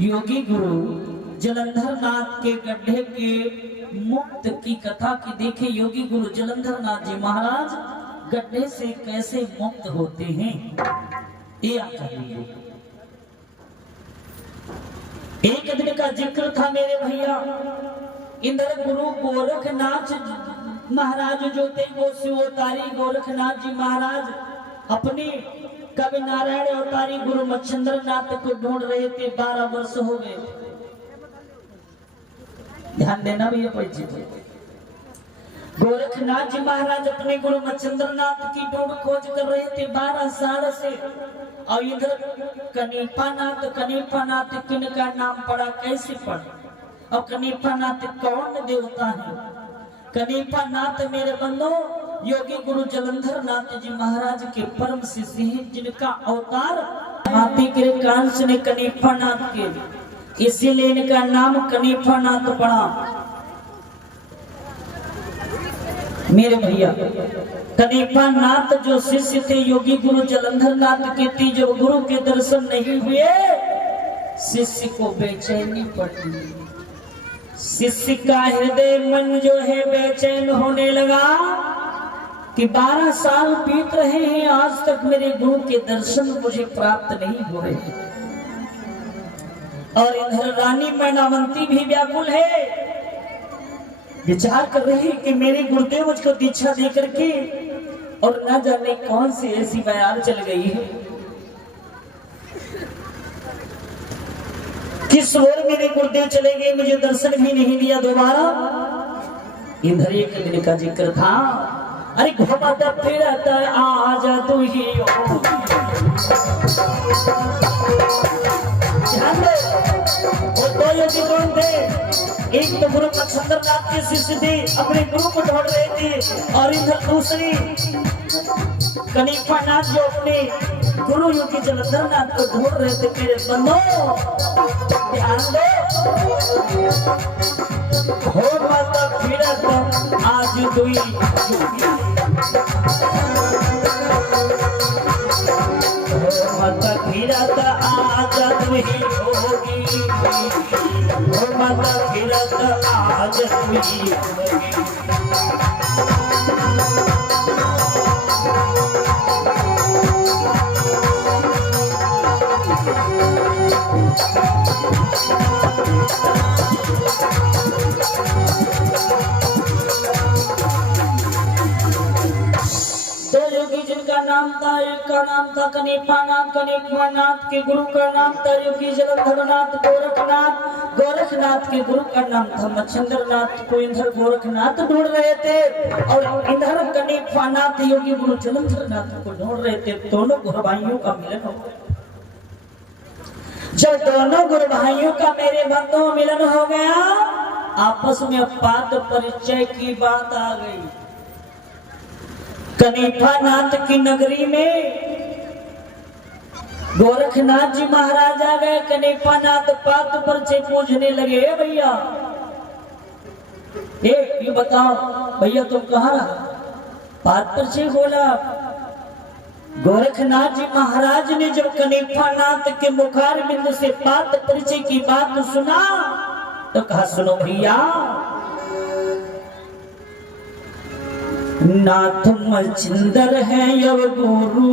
योगी गुरु जलंधर नाथ के गड्ढे के मुक्त की कथा की देखे। योगी गुरु जलंधर नाथ जी महाराज गड्ढे से कैसे मुक्त होते हैं ये आप जानिए। एक दिन का जिक्र था मेरे भैया, इंद्र गुरु गोरखनाथ महाराज जो थे वो शिव अवतारी गोरखनाथ जी महाराज अपने कवि नारायण अवतारी गुरु मच्छिंद्र नाथ को ढूंढ रहे थे। 12 वर्ष हो गए। ध्यान देना भैया परिचित। गोरखनाथ जी महाराज अपने गुरु मच्छिंद्र नाथ की ढूंढ खोज कर रहे थे 12 साल से। और इधर कनीपा नाथ किन का नाम पड़ा, कैसे पड़ा, और कनीपा नाथ कौन देवता है? कनीपा नाथ मेरे बंधु योगी गुरु जलंधर नाथ जी महाराज के परम शिष्य हैं, जिनका अवतार हाथी के कांस ने कनीपा नाथ के, इसीलिए इनका नाम कनीपा नाथ पड़ा। मेरे भैया कनीपा नाथ जो शिष्य थे योगी गुरु जलंधर नाथ के थे, जब गुरु के दर्शन नहीं हुए शिष्य को बेचैनी पड़ती। शिष्य का हृदय मन जो है बेचैन होने लगा कि 12 साल बीत रहे हैं, आज तक मेरे गुरु के दर्शन मुझे प्राप्त नहीं हो रहे। और इधर रानी मैनावंती भी व्याकुल है, विचार कर रही कि मेरे गुरुदेव मुझको दीक्षा दे करके और न जाने कौन सी ऐसी बयान चल गई है, किस ओर मेरे गुरुदेव चले गए, मुझे दर्शन भी नहीं दिया दोबारा। इधर एक दिन का जिक्र था, अरे घुमाता फिरता आजा तू ही ध्यान दे। वो दो योगी कौन थे? एक तो गुरु मच्छिंद्र नाथ के शिष्य थे, अपने गुरु को ढूंढ रहे थे, और इधर दूसरी कनीपा नाथ जो अपने गुरु योगी जलंधर नाथ को ढूंढ रहे थे। मेरे बंधो ध्यान दो, हो माता फिरत आज दुई माता फिरत आज दुई होगी, हो माता फिरत आज दुई होगी। नाम था, एक का नाम था कनीपा नाथ के गुरु का नाम था योगी जलंधर नाथ। गोरखनाथ के गुरु का नाम था मच्छिंद्र नाथ को इधर गोरखनाथ ढूंढ रहे थे, और इधर कनीपा नाथ योगी गुरु जलंधर नाथ को ढूंढ रहे थे। दोनों गुरु भाइयों का मिलन हो गया। जब दोनों गुरु भाइयों का मेरे बंधुओं मिलन हो गया, आपस में पाद परिचय की बात आ गई। कनीपा नाथ की नगरी में गोरखनाथ जी महाराज आ गए। कनीपा नाथ पाद परिचय पूछने लगे, भैया ये बताओ भैया तुम कहाँ रहा? पाद परिचय बोला। गोरखनाथ जी महाराज ने जब कनीपा नाथ के मुखारबिंद से पाद परिचय की बात सुना तो कहा, सुनो भैया, नाथ मच्छिंदर है अब गुरु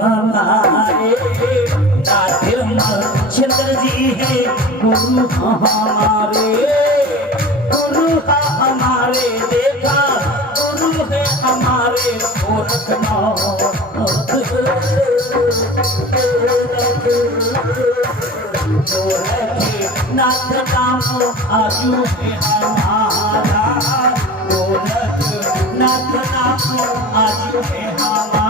हमारे, नाथ मच्छिंदर जी है गुरु हमारे, गुरु हमारे देखा गुरु है हमारे गोरखनाथ नाम आजू है हमारा, गोरखनाथ नाम आजू है हमारा।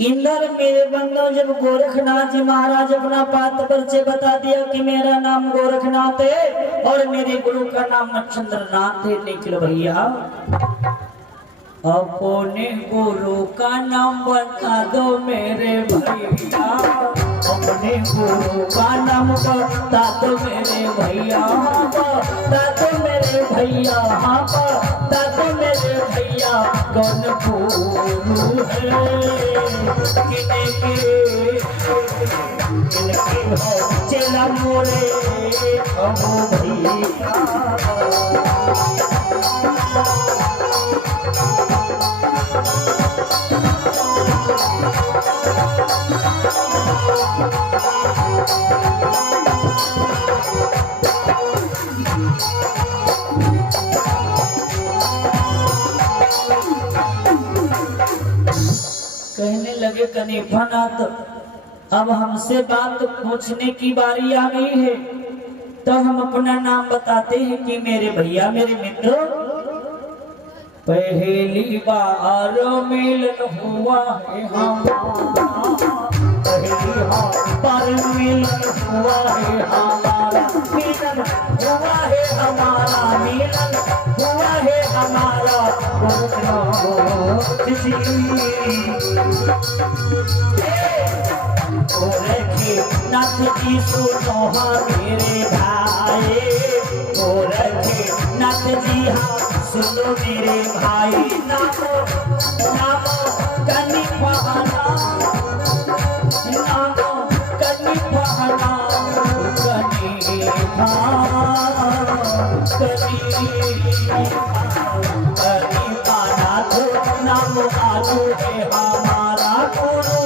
इंदर मेरे बंदो, जब गोरखनाथ जी महाराज अपना पात परिचय बता दिया कि मेरा नाम गोरखनाथ है और मेरे गुरु का नाम मच्छिंद्रनाथ है, निकल भैया अपने गुरु का नाम बता दो मेरे भैया, अपने गुरु का नाम बता दो मेरे भैया, बता दो मेरे भैया, बता दो मेरे भैया, कौन गुरु है किनके हो चेला मोरे कहो भैया। कहने लगे कनिफानाथ, अब हमसे बात पूछने की बारी आ गई है, तो हम अपना नाम बताते हैं कि मेरे भैया मेरे मित्र, पहली बार मिलन हुआ है हमारा, पहली बार मिलन हुआ है हमारा, मिलन हुआ है हमारा, मिलन हुआ है हमारा गोरखनाथ जी। गोरखनाथ जी सुनो मेरे भाई, गोरखनाथ जी हाँ सुनो मेरे भाई, नामो नामो कनिफाना, नामो कनिफाना, कनिफानाथ नाम आलू है हमारा गुरु,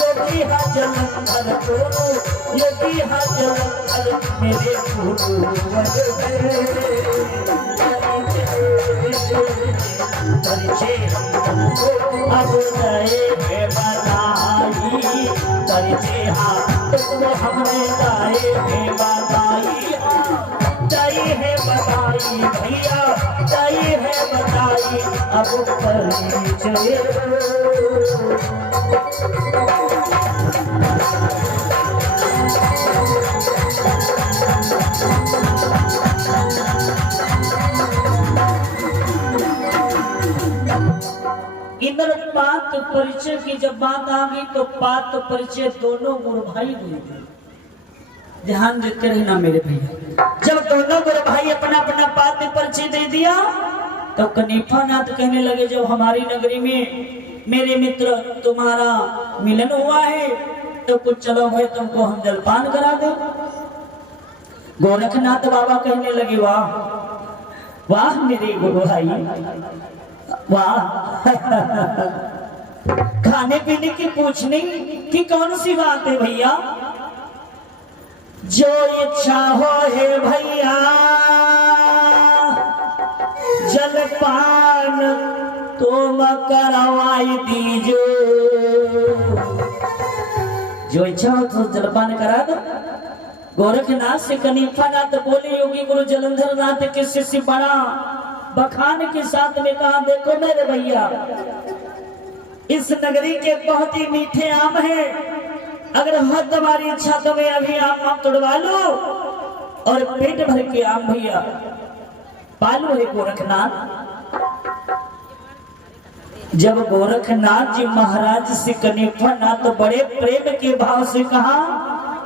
योगी है जलंधर गुरु, योगी है जलंधर मेरे गुरु। परिचय अब नए बताई, परिचय तुमको हमने गाए बताई, चाहिए है बताई भैया, चाहिए है बताई अब परिचय। इधर पात परिचय की जब बात आ गई तो पात परिचय दोनों गुरु भाई हुए थे, ध्यान देते रहना मेरे भैया। जब दोनों गुरु भाई अपना अपना पात परिचय दे दिया तो कनिफानाथ कहने लगे, जब हमारी नगरी में मेरे मित्र तुम्हारा मिलन हुआ है तो कुछ चलो भाई तुमको हम जलपान करा दे। गोरखनाथ बाबा कहने लगे, वाह वाह मेरे गुरु भाई, वाह खाने पीने की पूछने की कौन सी बात है भैया, जो इच्छा हो है भैया जलपान तुम करवाई दीजो, जो इच्छा हो तो जलपान करा दो। गोरखनाथ से कनिफानाथ बोले, योगी गुरु जलंधर नाथ के शिष्य बड़ा बखान के साथ में कहा, देखो मेरे भैया इस नगरी के बहुत ही मीठे आम हैं, अगर हो तुम्हारी इच्छा तो मैं अभी आम तोड़वा लो और पेट भर के आम भैया पालो है गोरखनाथ। जब गोरखनाथ जी महाराज से कनिफानाथ बड़े प्रेम के भाव से कहा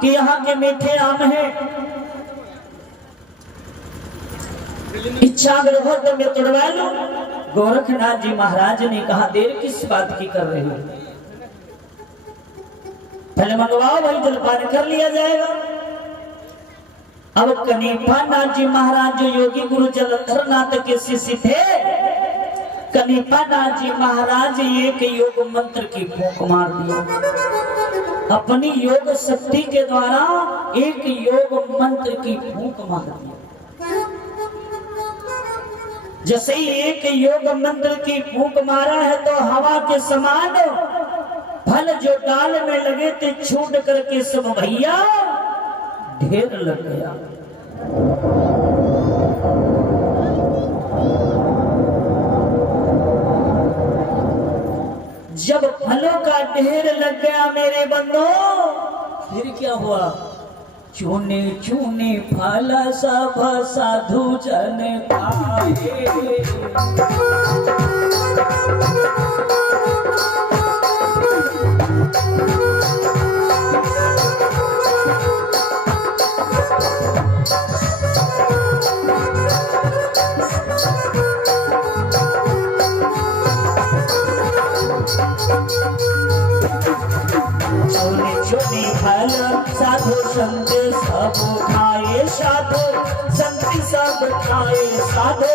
कि यहाँ के मीठे आम हैं, इच्छा अगर हो तो मैं तोड़वा लूं। गोरखनाथ जी महाराज ने कहा, देर किस बात की कर रहे हो, पहले मंगवाओ भाई जलपान कर लिया जाएगा। अब कनिफानाथ जी महाराज जो योगी गुरु जलंधर नाथ के शिष्य थे, कनिफानाथ जी महाराज एक योग मंत्र की फूंक मार दिया, अपनी योग शक्ति के द्वारा एक योग मंत्र की फूंक मार दिया। जैसे ही एक योग मंत्र की फूंक मारा है तो हवा के समान फल जो डाल में लगे थे छूट करके सब भैया ढेर लग गया। जब फलों का ढेर लग गया मेरे बंदो, फिर क्या हुआ? चूने चूने फल सब साधु जन खाए। साधु संत सब खाए, साधु संत सब खाए, साधु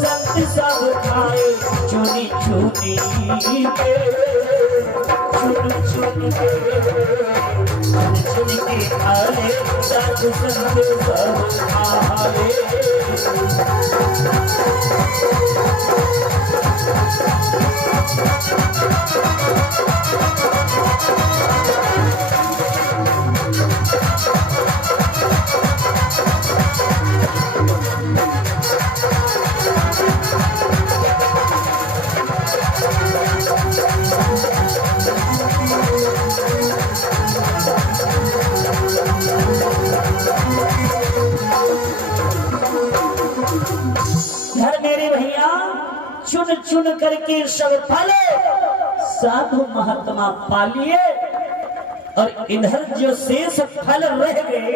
संत सब खाए। चुनी चुनी के चुन चुन के चुन चुन के खाए, साधु संत सब खाए। घर मेरे भैया चुन चुन करके सब फल साधु महात्मा पा लिए, और इधर जो शेष फल रह गए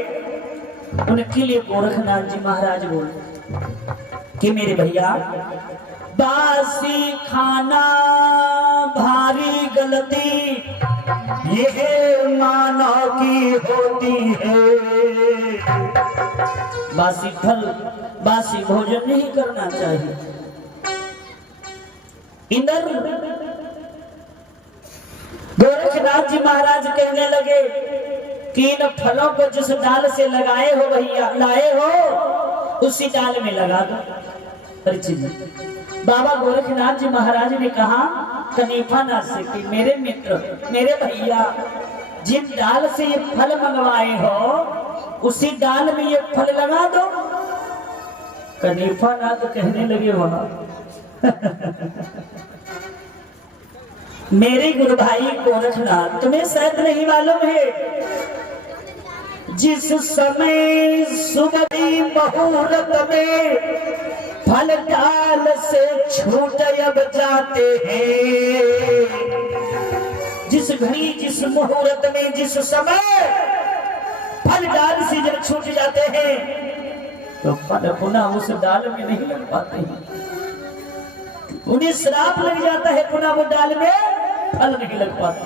उनके लिए गोरखनाथ जी महाराज बोले कि मेरे भैया बासी खाना भारी गलती ये मानव की होती है। बासी फल बासी भोजन नहीं करना चाहिए। इधर गोरखनाथ जी महाराज कहने लगे कि इन फलों को जिस डाल से लगाए हो भैया लाए हो उसी डाल में लगा दो। परिचित बाबा गोरखनाथ जी महाराज ने कहा कनीफानाथ से कि मेरे मित्र मेरे भैया जिन डाल से ये फल मंगवाए हो उसी डाल में ये फल लगा दो। कनीफानाथ कहने लगे वहां मेरे गुरु भाई गोरखनाथ तुम्हें शायद नहीं मालूम है, जिस समय सुबह मुहूर्त में फल डाल से छूट अब जाते हैं, जिस घड़ी जिस मुहूर्त में जिस समय फल डाल से जब छूट जाते हैं तो फल पुनः उस डाल में नहीं लग पाते हैं, उन्हें श्राप लग जाता है, पुनः वो डाल में फल नहीं लग पाता।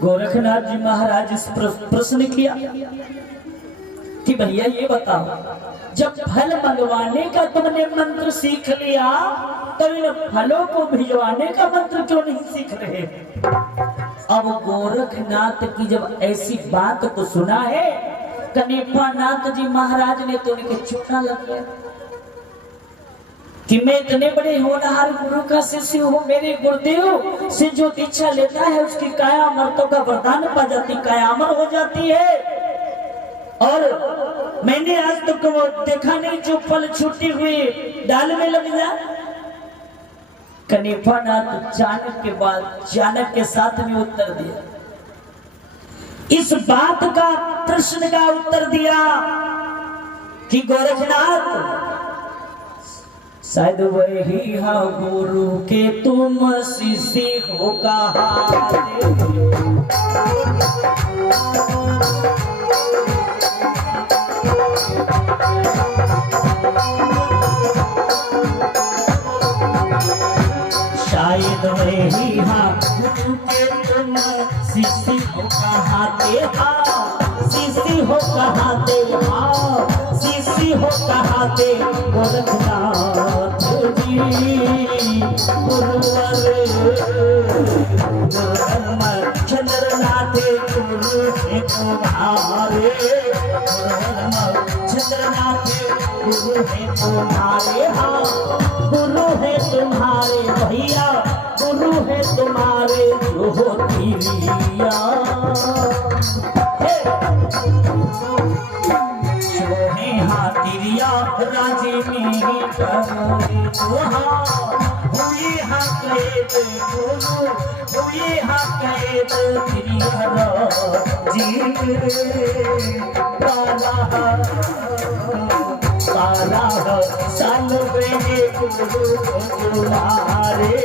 गोरखनाथ जी महाराज इस प्रश्न किया कि भैया ये बताओ जब फल मंगवाने का तुमने मंत्र सीख लिया तो इन फलों को भिजवाने का मंत्र क्यों नहीं सीख रहे? अब गोरखनाथ की जब ऐसी बात को सुना है कनीफानाथ जी महाराज ने तो उनके चूना लग गया कि मैं इतने बड़े होनहार गुरु का शिष्य हूँ, मेरे गुरुदेव से जो दीक्षा लेता है उसकी काया अमरत्व का वरदान पा जाती, काया अमर हो जाती है। और मैंने आज तक वो देखा नहीं जो फल छूटे हुए डाल में लग जा। कनीफानाथ चाणक्य के बाद चाणक्य के साथ में उत्तर दिया, इस बात का प्रश्न का उत्तर दिया कि गोरखनाथ शायद वही हा गुरु के तुम शिष्य हो कहा। शायद वही हा गुरु के तुम शिष्य हो कहाते, शिष्य हो कहाते, शिष्य हो कहाते गोरखनाथ जी गुरुवर चंद्रनाथ गुरु तुम्हारे रामचंद्रनाथ गुरु है तुम्हारे, हाँ गुरु है तुम्हारे भैया, गुरु है तुम्हारे जो तिरिया, जो है हाँ तिरिया राजी में करे तो हाँ हुई हाँ कैद गुरु, हुई हाँ कैद तिरिया राजी काला साल बने गुरु तुम्हारे,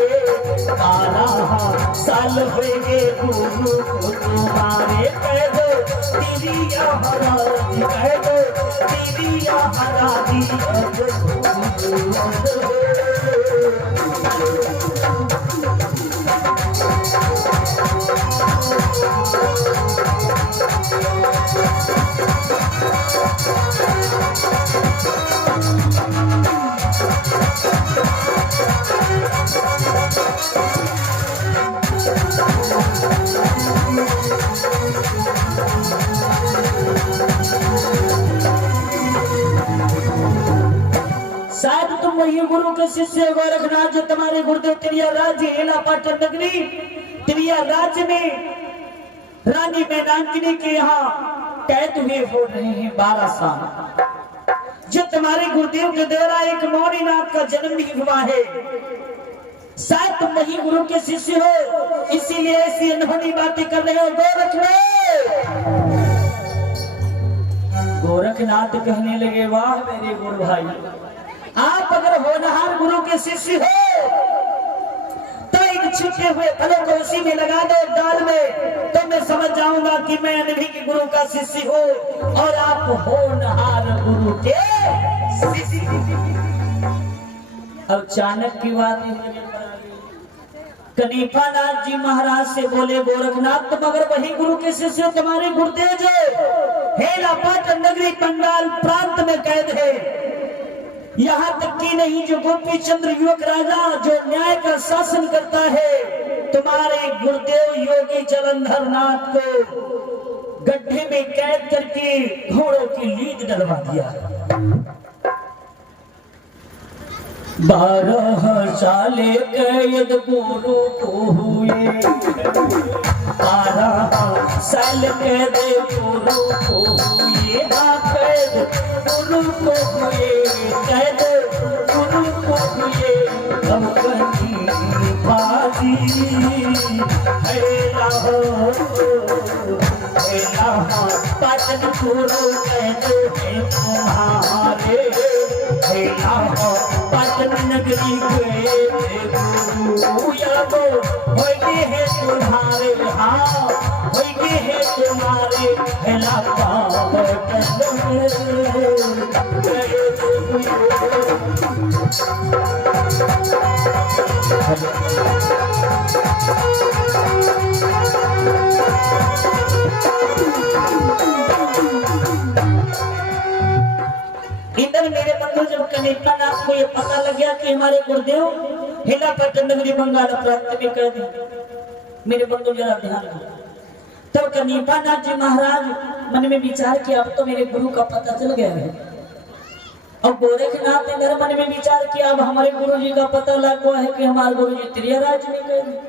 काला साल बने गुरु तुम्हारे, कह दो तिरिया हराजी, कह दो तिरिया हराजी। शायद तुम वही गुरु के शिष्य गोरखनाथ जो तुम्हारे गुरुदेव तिरिया राज्य हेला पाटन नगरी तिरिया राज्य में रानी मैदानगिरी के यहाँ कैद हुए हो रहे हैं 12 साल। जो तुम्हारे गुरुदेव के द्वारा एक मौनीनाथ का जन्म भी हुआ है, शायद तुम वही गुरु के शिष्य हो, इसीलिए ऐसी अनहोनी बातें कर रहे हो। गोरखनाथ कहने लगे, वाह मेरे गुरु भाई, आप अगर होनहार गुरु के शिष्य हो तो इन छुपे हुए फलों को उसी में लगा दो डाल में, तो मैं समझ जाऊंगा कि मैं अनभी के गुरु का शिष्य हूँ और आप होनहार गुरु के शिष्य। अब चाणक्य की बात कनीपानाथ जी महाराज से बोले, गोरखनाथ तुम अगर वही गुरु के शिष्य, तुम्हारे गुरुदेव जो हेला पाटन नगरी बंगाल प्रांत में कैद है, यहाँ तक कि नहीं जो गोपी चंद्र युवक राजा जो न्याय का शासन करता है, तुम्हारे गुरुदेव योगी जलंधर नाथ को गड्ढे में कैद करके घोड़ों की लीद डलवा दिया। 12 साल कैद गुरु को हुए, 12 साल कैद गुरु को हुए, कैद गुरु को हुए, कैद गुरु को हुए, अब कहीं बाजी है पाटन गुरु कैद है तुम्हारे, पाटन नगरी के गुरु यादो होइगे है तुम्हारे, हाँ होइगे है तुम्हारे, हेला पाटन इधर मेरे बंधु जब कनीपानाथ को ये पता लग गया कि हमारे गुरुदेव हेला पाटन नगरी बंगाल प्रांत में कैद है, मेरे बंधु जरा ध्यान दो। तो कनीपानाथ जी महाराज मन में विचार किया, अब तो मेरे गुरु का पता चल गया है। और गोरखनाथ ने मेरे मन में विचार किया, अब हमारे गुरु जी का पता लग गया है कि हमारे गुरु जी तिरिया राज्य में कैद है।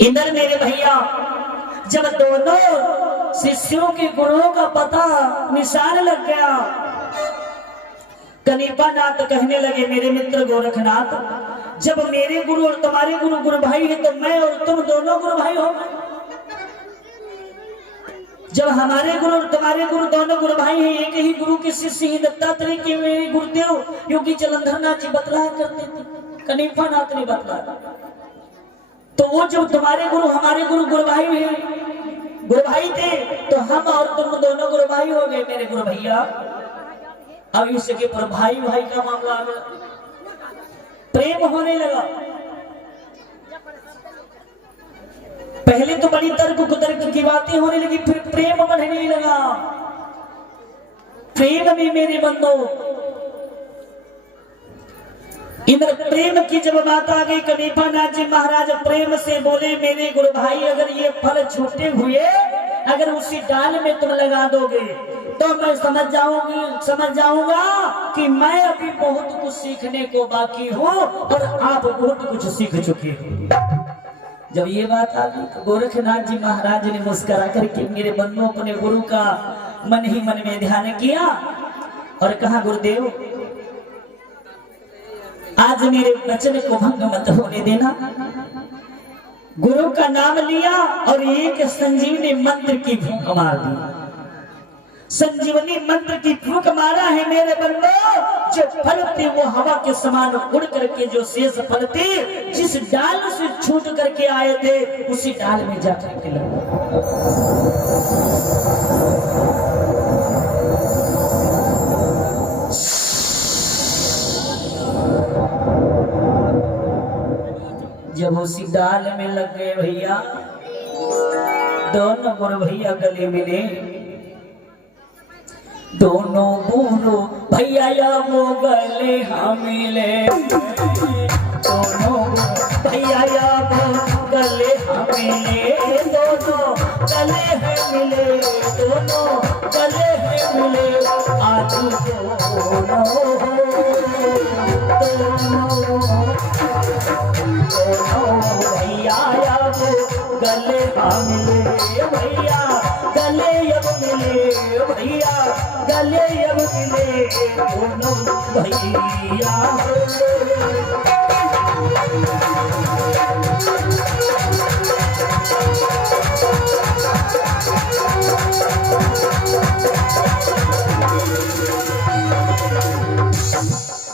इधर मेरे भैया जब दोनों शिष्यों के गुरुओं का पता निशान लग गया, कनीपानाथ कहने लगे, मेरे मित्र गोरखनाथ, जब मेरे गुरु और तुम्हारे गुरु गुरु भाई है तो मैं और तुम दोनों गुरु भाई हो। जब हमारे गुरु और तुम्हारे गुरु दोनों गुरु भाई हैं, एक ही गुरु के शिष्य ही दत्तात्रेय के मेरे गुरुदेव योगी जलंधर नाथ जी बतलाया करते थे, कनीपानाथ ने बतलाया। तो वो जब तुम्हारे गुरु हमारे गुरु गुरु भाई हैं, गुरु भाई थे, तो हम और तुम दोनों गुरु भाई हो गए मेरे गुरु भैया। अब इसके पर भाई भाई का मामला आ गया, प्रेम होने लगा। पहले तो बड़ी तर्क कुतर्क की बातें होने लगी, फिर प्रेम बढ़ने लगा। प्रेम में मेरे बंधु इधर प्रेम की जब बात आ गई, कनिपा नाथ जी महाराज प्रेम से बोले, मेरे गुरु भाई अगर ये फल छूटे हुए अगर उसी डाल में तुम लगा दोगे तो मैं समझ जाऊंगा कि मैं अभी बहुत कुछ सीखने को बाकी हूँ और आप बहुत कुछ सीख चुके हो। जब ये बात आ गई तो गोरखनाथ जी महाराज ने मुस्कुरा करके मेरे बंधुओं अपने गुरु का मन ही मन में ध्यान किया और कहा, गुरुदेव आज मेरे वचन को भंग मत होने देना। गुरु का नाम लिया और एक संजीवनी मंत्र की फूंक मार दी। संजीवनी मंत्र की फूंक मारा है मेरे बंदो, जो फल थे वो हवा के समान उड़ करके जो शेष फल थे जिस डाल से छूट करके आए थे उसी डाल में जाकर के लगा। जब उसी डाल में लग गए भैया, दोनों गुरु भैया गले मिले, दोनों गुरु भैया या वो गले हम मिले, दोनों भैया या वो गले हम मिले, दोनों गले हैं मिले, दोनों गले हैं मिले, आज भैया या वो गले हम मिले, भैया गले अब मिले, भैया गले अब मिले, दोनों भैया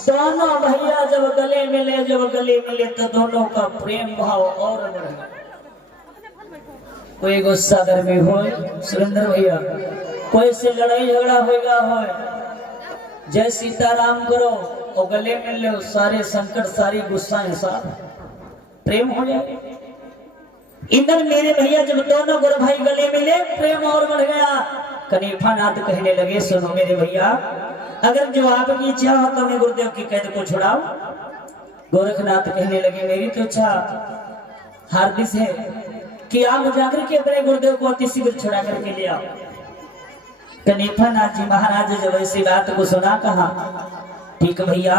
दोनों भैया जब गले मिले तो दोनों का प्रेम भाव और बढ़ गया। कोई गुस्सा घर में हो सुरेंद्र भैया, कोई से लड़ाई झगड़ा होगा हो, जय सीताराम करो और गले मिल लो, सारे संकट सारी गुस्सा साफ प्रेम हो जाए। इधर मेरे भैया जब दोनों गुरु भाई गले मिले प्रेम और बढ़ गया। कनिपा नाथ कहने लगे, सुनो मेरे भैया, अगर जो आपकी इच्छा हो तो मैं गुरुदेव की कैद को छुड़ाऊं। गोरखनाथ कहने लगे, मेरी तो इच्छा हार्दिक है कि आप जाकर के अपने गुरुदेव को अति शीघ्र छुड़ा करके ले आओ। कनिपा नाथ जी महाराज जब ऐसी बात को सुना, कहा ठीक भैया।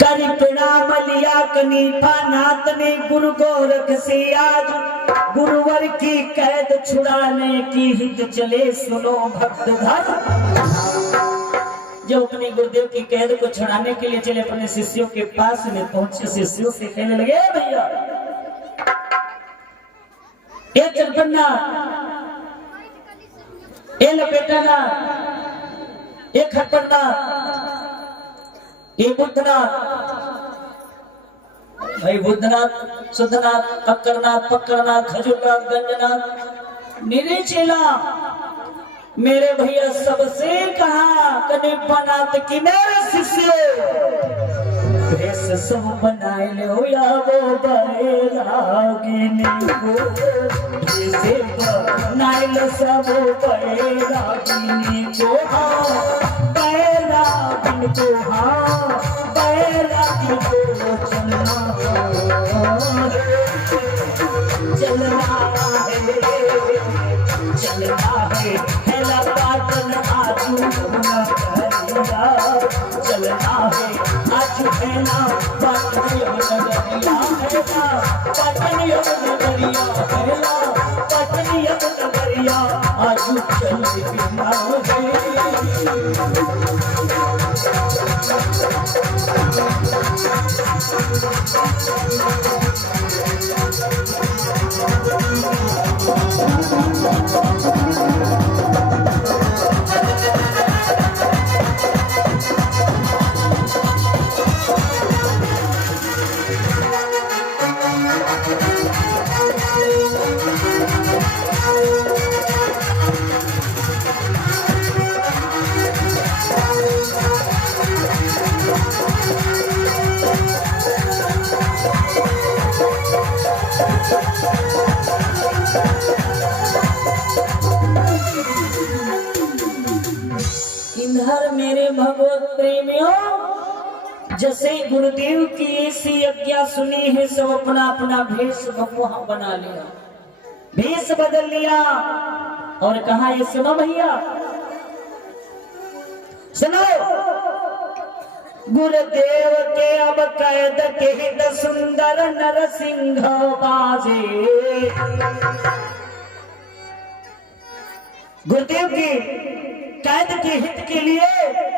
कर प्रणाम लिया कनिपा नाथ ने गुरु गोरख से, आज गुरुवर की कैद छुड़ाने की हित चले, सुनो भक्त धर। जो अपने गुरुदेव की कैद को छुड़ाने के लिए चले, अपने शिष्यों के पास में पहुंचे, शिष्यों से कहने लगे, भैया ये चलपन्ना, ये लपेटाना, ये खटपन्ना, ये बुद्धनाथ, भाई बुद्धनाथ, सुधनाथ, अक्करनाथ, पक्करनाथ, खजूरनाथ, गंजनाथ, मेरे चेला मेरे भैया सबसे कहा, कनिपा नाथ की मेरे शिष्य भेष सब बनाए लो या वो बैरागिनी को, भेष बनाए लो सब बैरागिनी को, हाँ बैरागिनी को, हाँ बैरागिनी को चलना है हेला पाटन आजू नगरिया, चलना है आजू हेला पाटन नगरिया, हेला पाटन नगरिया, हेला पाटन नगरिया, आजू चल बिना इधर मेरे भगवत प्रेमियों जैसे ही गुरुदेव की ऐसी आज्ञा सुनी है, सब अपना अपना भेष भगवा बना लिया, भेष बदल लिया और कहा, ये सुनो भैया सुनो, गुरुदेव के अब कैद के हित सुंदर नरसिंह बाजे। गुरुदेव की कैद के हित के लिए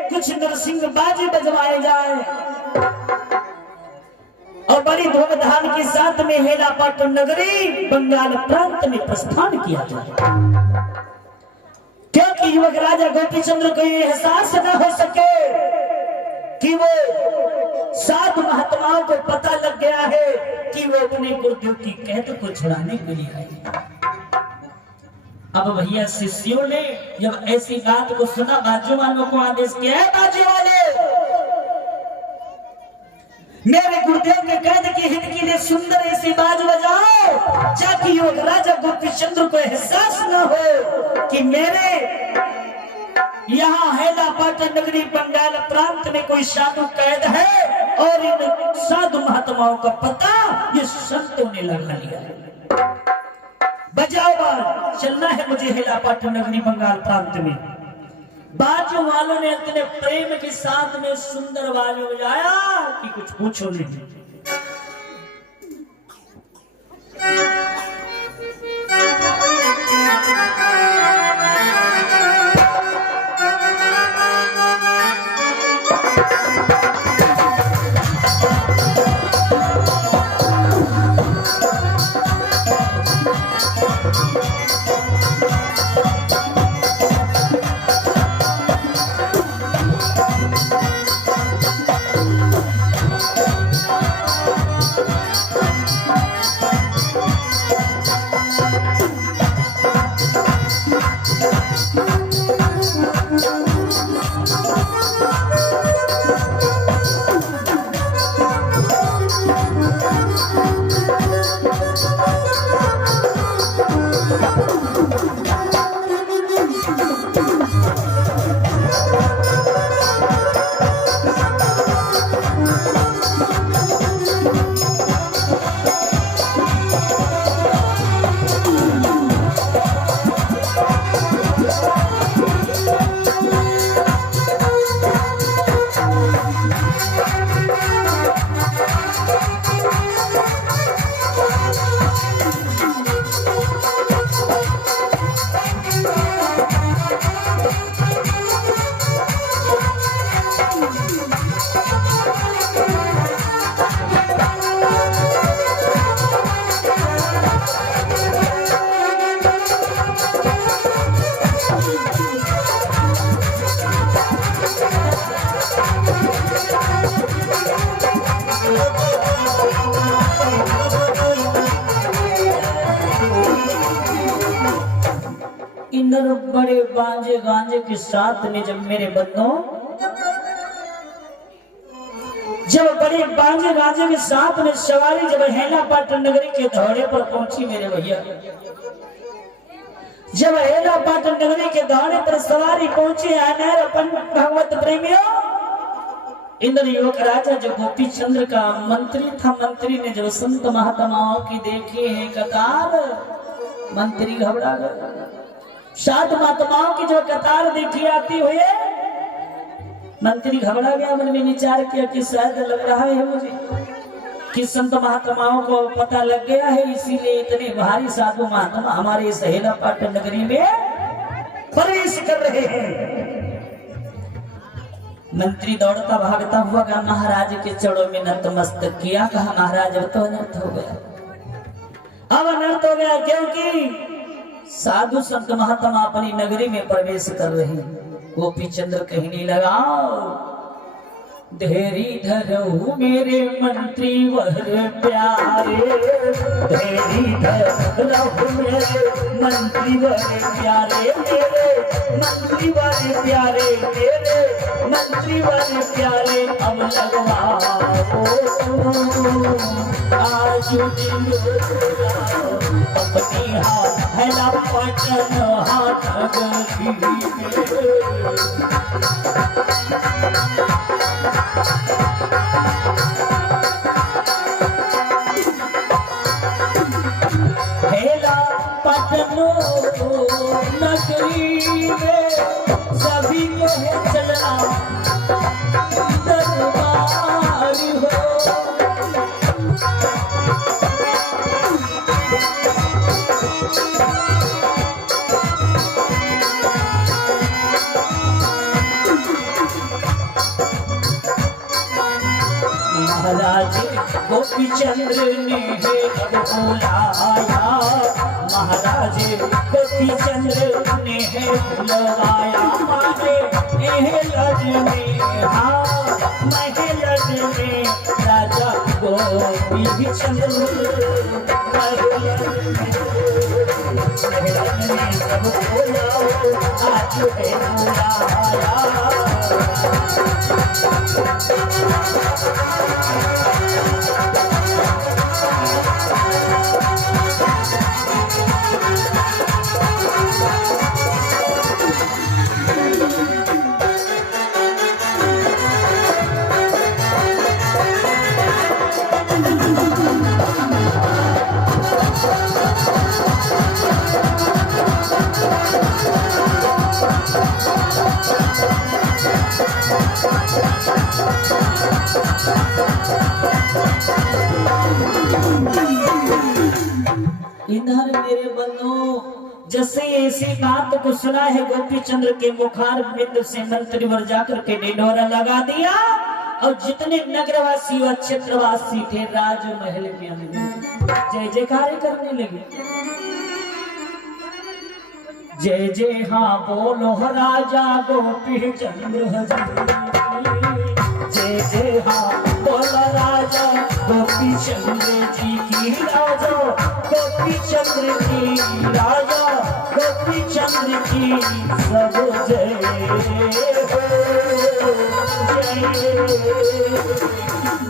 कुछ नरसिंह बाजे बजवाए जाए और बड़ी धूमधाम के साथ में हेलापाटन नगरी बंगाल प्रांत में प्रस्थान किया जाए, क्योंकि युवक राजा गोपी चंद्र को यह एहसास न हो सके कि वो साधु महात्माओं को पता लग गया है कि वो अपने गुरुदेव की कैद को छुड़ाने के लिए आए। अब भैया शिष्यों ने जब ऐसी बात को सुना, बाजू वालों को आदेश किया है, बाजू वाले मेरे गुरुदेव के कैद के हित के लिए सुंदर ऐसी बाज बजाओ, ताकि युवक राजा गोपी चंद्र को एहसास न हो कि मेरे यहाँ हेलापाटन नगरी बंगाल प्रांत में कोई साधु कैद है और इन साधु महात्माओं का पता ये संतों ने लगा लिया है। बजाओ बाज, चलना है मुझे हेलापाटन नगरी बंगाल प्रांत में। बाजू वालों ने इतने प्रेम के साथ में सुंदर बाज बजाया कि कुछ पूछो नहीं। इंदर बड़े बांजे गांजे के साथ में जब मेरे बंदों, जब बड़े बांजे गांजे के साथ में सवारी जब हेलापाटन नगरी के दौड़े पर पहुंची मेरे भैया, जब हेलापाटन नगरी के दौड़े पर सवारी पहुंची अनेर अपन भगवत प्रेमियों, इंद्र युवक राजा जो गोपी चंद्र का मंत्री था, मंत्री ने जब संत महात्माओं की देखी है कतार, मंत्री घबरा गया। साधु महात्माओं की जो कतार देखी आती हुई मंत्री घबरा गया, मन में विचार किया कि शायद लग रहा है मुझे कि संत महात्माओं को पता लग गया है, इसीलिए इतने भारी साधु महात्मा हमारे इस हेलापाटन नगरी में प्रवेश कर रहे हैं। मंत्री दौड़ता भागता हुआ गया, महाराज के चरणों में नतमस्तक किया, कहा महाराज अब तो अनर्थ हो गया, अब अनर्थ हो गया, क्योंकि साधु संत महात्मा अपनी नगरी में प्रवेश कर रहे हैं। गोपी चंद्र कहने लगा, धैर्य धरो मेरे मंत्री वर प्यारे, धैर्य धरो मेरे मंत्री वर प्यारे, मेरे मंत्री वर प्यारे, मेरे मंत्री वर प्यारे, अब लगवाओ आज दिन अपनी हेलापाटन हाथ नगरी में। हेला पटनो नगरी में सभी को है चलना दरबार हो। महाराज गोपी चंद्र ने अब बुलाया, महाराज गोपी चंद्र ने बुलवाया महल में, हाँ महल में राजा गोपी चंद्र महल में सब बुलाओ आज है बुलाया। इधर मेरे बंधु जैसे ऐसी बात को सुना है, गोपी चंद्र के मुखार बिंद से मंत्रीवर जाकर के ढिंढोरा लगा दिया और जितने नगरवासी व क्षेत्रवासी थे राजमहल में अंदर जय जयकार करने लगे। जय जय हाँ बोलो राजा गोपी चंद्र जय जय हाँ बोलो राजा गोपी चंद्र जी की राजा गोपी चंद्र की राजा गोपी चंद्र की सब जय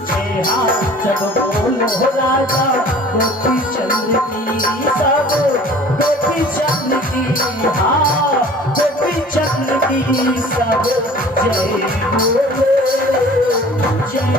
जय हाँ सब बोलो राजा गोपी चंद्र की सब गोपी चंद्र की हाँ गोपी चंद्र की सब जय बोलो जय।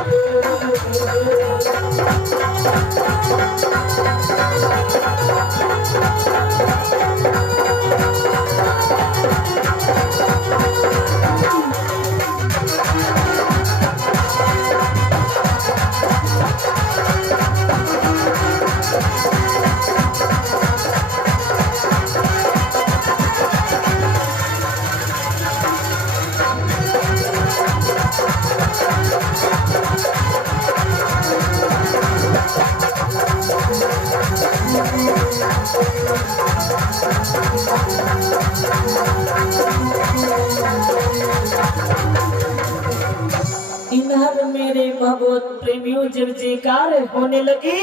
इधर मेरे भगवत प्रेमियों जब जयकार होने लगी,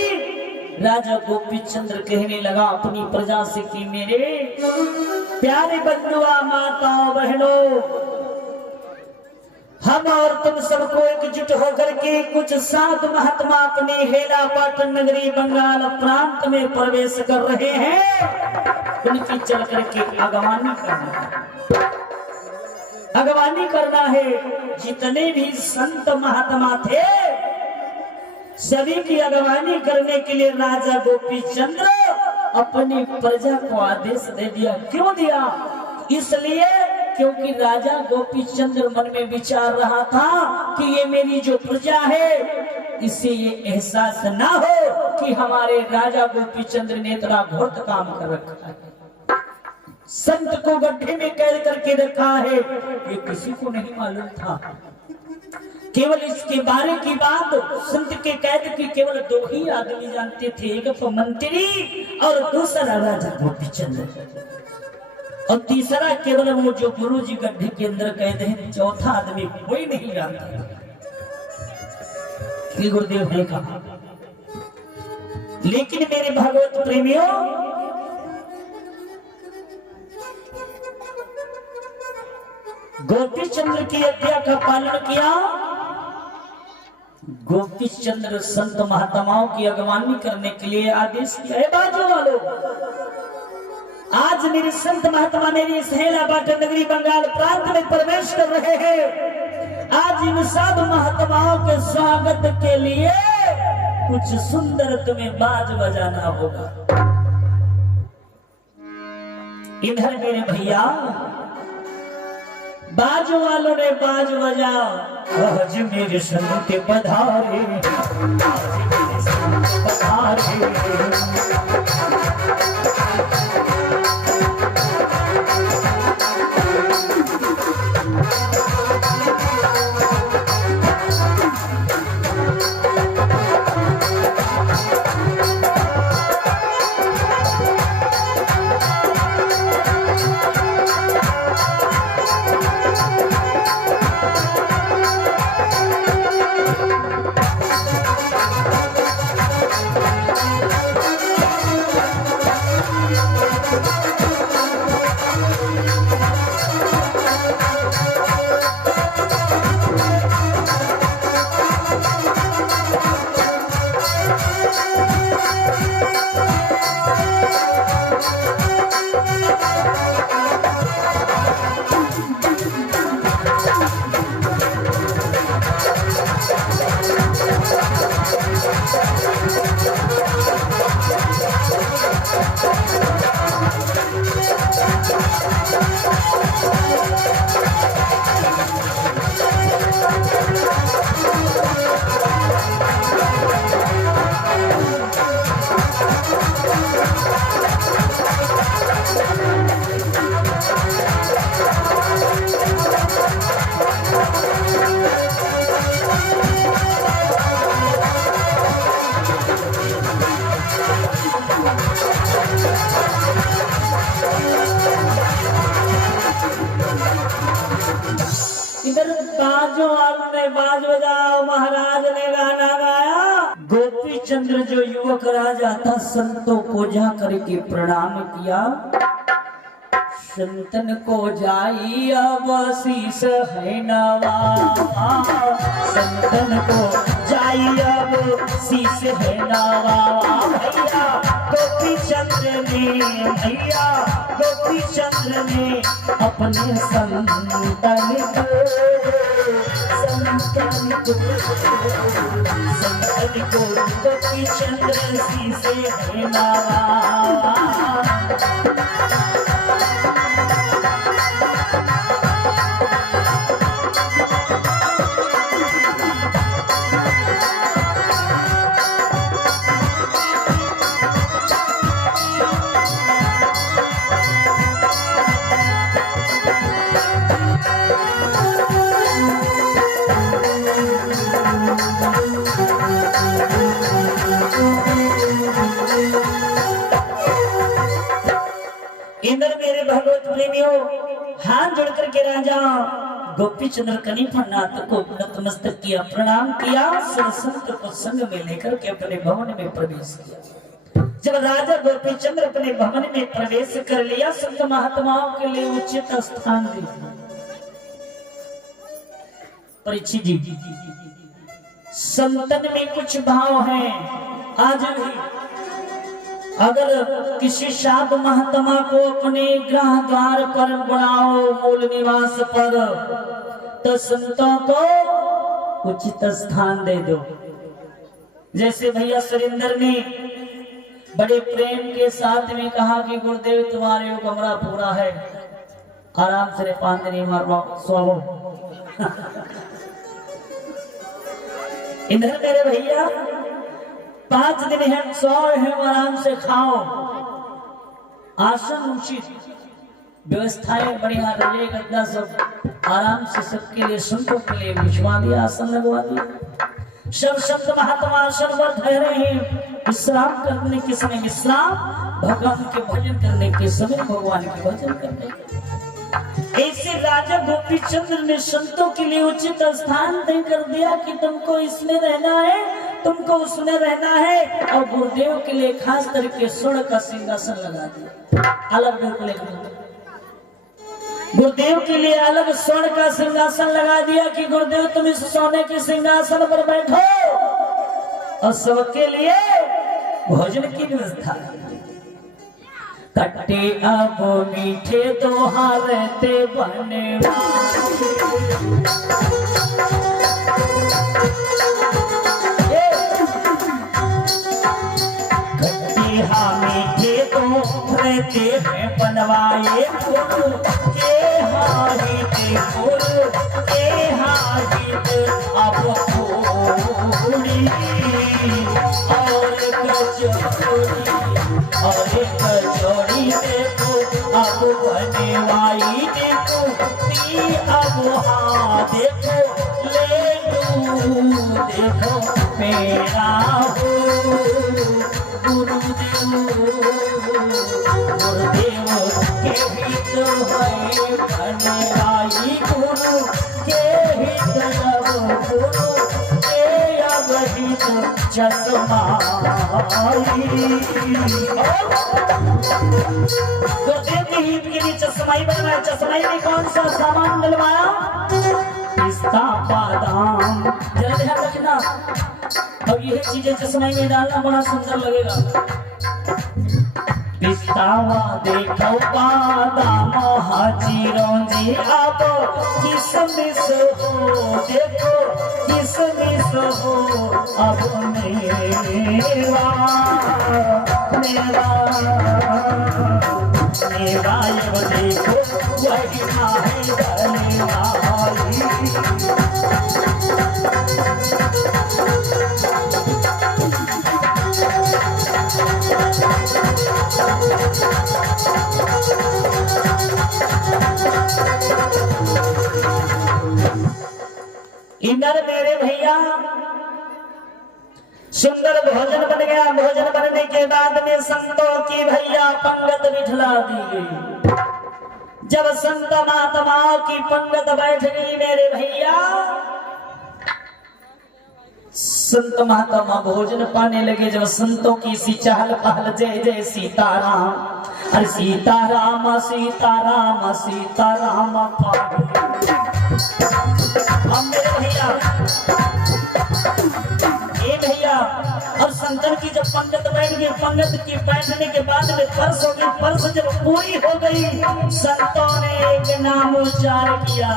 राजा गोपी चंद्र कहने लगा अपनी प्रजा से कि मेरे प्यारे बंधुआ माताओं बहनों, हम और तुम सबको एकजुट होकर के कुछ साधु महात्मा अपने हेला पाटन नगरी बंगाल प्रांत में प्रवेश कर रहे हैं। उनकी चल करके अगवानी करना है। जितने भी संत महात्मा थे सभी की अगवानी करने के लिए राजा गोपी चंद्र अपनी प्रजा को आदेश दे दिया। क्यों दिया? इसलिए क्योंकि राजा गोपी चंद्र मन में विचार रहा था कि ये मेरी जो प्रजा है इसे ये एहसास ना हो कि हमारे राजा गोपी चंद्र ने इतना घोर काम कर रखा है, संत को गड्ढे में कैद करके रखा है, ये किसी को नहीं मालूम था। केवल इसके बारे की बात संत के कैद की केवल दो ही आदमी जानते थे, एक तो मंत्री और दूसरा राजा गोपी चंद्र, और तीसरा केवल वो जो गुरु जी गड्ढे के अंदर कैद है, चौथा आदमी कोई नहीं जानता। गुरुदेव ने कहा। लेकिन मेरे भगवत प्रेमियों, गोपी चंद्र की आज्ञा का पालन किया। गोपी चंद्र संत महात्माओं की अगवानी करने के लिए आदेश किया है। बाजू वालों, आज मेरे संत महात्मा मेरी इस हेला पाटन नगरी बंगाल प्रांत में प्रवेश कर रहे हैं। आज आज इन सब महात्माओं के स्वागत के लिए कुछ सुंदर तुम्हें बाज बजाना होगा। इधर मेरे भैया बाज वालों ने बाज बजाओ, आज मेरे संग के पधारे, आज मेरे संग के पधारे। इधर बाजों वालों ने बाज बजाओ, महाराज ने गाना गाया। गोपी चंद्र जो युवक राजा था संतों को जा करके प्रणाम किया। संतन को जाई अब शीस है नवा, संतन को जाई अब शीस है नवा। भैया गोपी चंद्र ने, भैया गोपी चंद्र ने अपने संतन को गोपी चंद्र शीस है नवा। इंद्र मेरे भगवत प्रेमियों, हाथ जोड़ करके राजा गोपी चंद्र कनिफनाथ को नतमस्तक किया, प्रणाम किया। संत को संग में लेकर के अपने भवन में प्रवेश किया। जब राजा गोपी चंद्र अपने भवन में प्रवेश कर लिया, संत महात्माओं के लिए उचित स्थान दे। परीक्षित जी, संतन में कुछ भाव है। आज भी अगर किसी साधु महात्मा को अपने गृह द्वार पर बुलाओ, मूल निवास पर, तो संतों को उचित स्थान दे दो। जैसे भैया सुरेंद्र ने बड़े प्रेम के साथ में कहा कि गुरुदेव तुम्हारे कमरा पूरा है, आराम से पांदरी मारवा सोवो। इधर मेरे भैया 5 दिन है, 100 है, आराम से खाओ। आसन उचित, व्यवस्थाएं बढ़िया, रजे गद्दा सब आराम से सबके लिए, संतों के लिए बिछवा दिया, आसन लगवा दिया। सब संत महात्मा आसन पर ठहरे हैं। विश्राम करने के समय विश्राम, भगवान के भजन करने के समय भगवान के भजन करने। ऐसे राजा गोपी चंद्र ने संतों के लिए उचित स्थान तय कर दिया कि तुमको इसमें रहना है, तुमको उसमें रहना है। और गुरुदेव के लिए खास करके स्वर्ण का सिंहासन लगा दिया, अलग गुरुदेव के लिए अलग स्वर्ण का सिंहासन लगा दिया कि गुरुदेव तुम इस सोने के सिंहासन पर बैठो, और सबके लिए भोजन की व्यवस्था। कट्टे अब मीठे दोहारते बने मीठे तो रहते हैं बनवाए फूल के हाहिते फूल के हाहित अब फूली और कचौड़ी देखो अब बनवाई देखो ती अब हाँ देखो ले देखो मेरा हो गुरुदेव के हित है बनवाई गुरु के हित गुरु के अवहित चश्माई गुरुदेव के हित के लिए चश्माई बनवाया। चश्माई में कौन सा सामान डलवाया? पिस्ता बादाम। जरा ध्यान रखना, अब यह चीजें चश्माई में डालना बड़ा सुंदर लगेगा। पिस्तावा देखो बादाम हाजीरों जी अब किसमिस हो देखो किसमिस हो अब मेवा मेवा मेवा ये देखो वही है बनवाई। इधर मेरे भैया सुंदर भोजन बन गया। भोजन बनने के बाद में संतों की भैया पंगत बिठला दी गई। जब संत महात्माओं की पंगत बैठ गई मेरे भैया, संत महात्मा भोजन पाने लगे। जब संतों की सी चहल पहल जय जय सीताराम, अरे सीताराम सीताराम सीताराम हम मेरे भैया ये भैया और संतन की जब पंगत बैठ गई, पंगत की बैठने के बाद में फर्श हो गई। फर्श जब पूरी हो गई, संतों ने एक नाम उच्चार किया,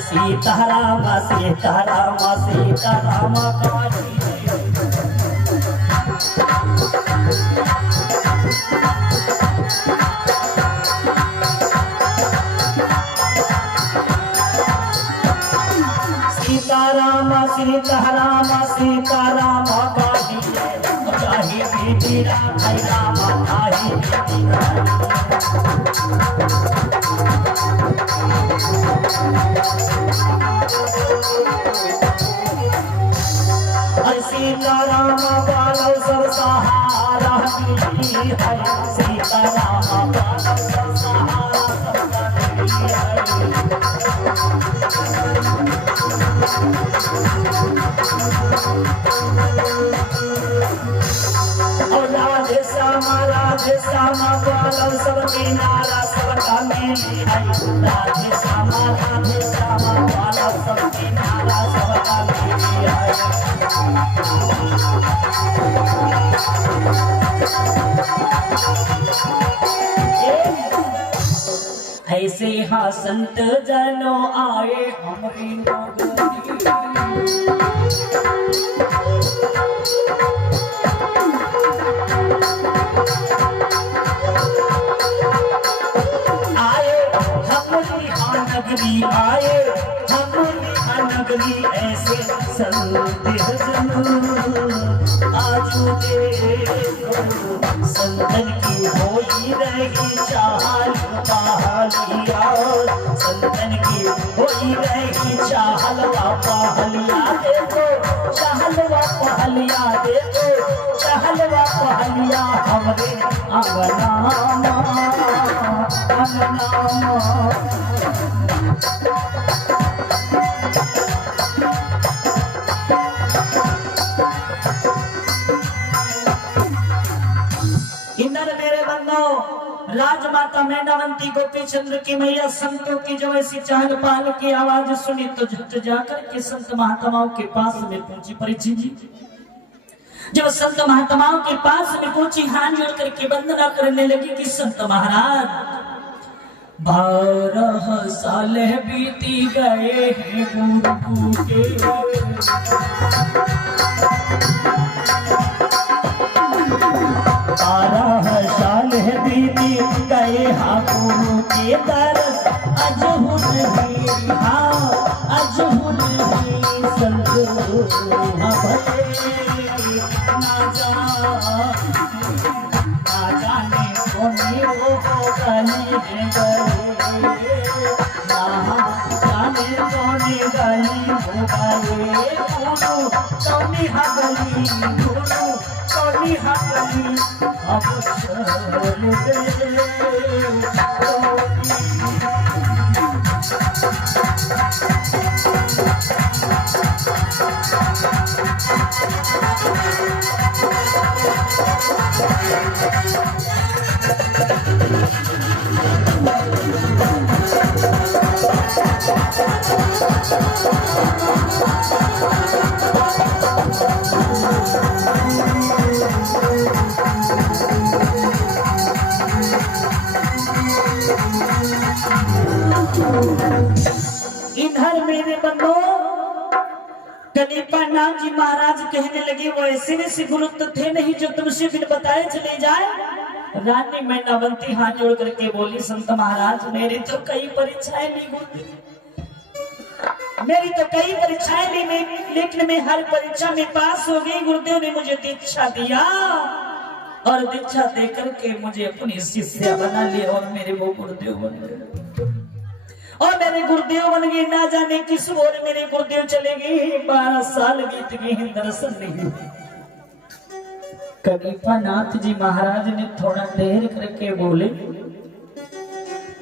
सीताराम सीताराम सीताराम सीताराम सीताराम सीताराम गाही गाही बेटी राम राम गाही सीताराम बालो सब सहारा है सीताराम बालो सब सहारा राधे श्यामा बालो सब किनारा सबका मिली है। राधे श्यामा बालो सब किनारा सबका मिली है। ऐसे हाँ संत जनों आए हमारी नगरी आए हमारी नगरी ऐसे संत आजू देखो संतन की होई रही चाहल पहलिया, संतन की होई रही चाहल पहलिया देखो चाहलवा पहलिया देखो चाहलवा पहलिया हमरे अंगनामा अंगनामा। इंदर मेरे बंदो, राजमाता मैनावंती गोपी चंद्र की मैया संतों की जो ऐसी चहल पहल की आवाज सुनी तो झट जाकर के संत महात्माओं के पास में पहुंची। परीक्षित जी जब संत महात्माओं के पास में पहुंची, हाथ जोड़ करके वंदना करने लगी कि संत महाराज 12 साल बीती गए हैं गुरु के, 12 साल बीती गए हाँ गुरु के दरस अजहुद ही, हाँ अजहुद ही संत ना जाने कौन वो गली है गए, ना जाने कौन गली हो गए, दोनों कौनी हगली, दोनों कौनी हगली अब चल गए। इधर मेरे बंधु कनिपा नाथ जी महाराज कहने लगे वो ऐसे वैसे गुरु तो थे नहीं जो तुमसे बिन बताए चले जाए। रानी मैनावंती हाथ जोड़ करके बोली संत महाराज मेरी तो कई परीक्षाएं ली गुरुदेव, मेरी तो कई परीक्षाएं ली, लेकिन मैं हर परीक्षा में पास हो गई। गुरुदेव ने मुझे दीक्षा दिया और दीक्षा देकर के मुझे अपनी शिष्या बना लिया और मेरे वो गुरुदेव बन गए, और मेरे गुरुदेव बन गए। ना जाने किस ओर मेरे गुरुदेव चले गए, 12 साल बीत गए हैं, दर्शन नहीं। कनिपा नाथ जी महाराज ने थोड़ा ठहर करके बोले,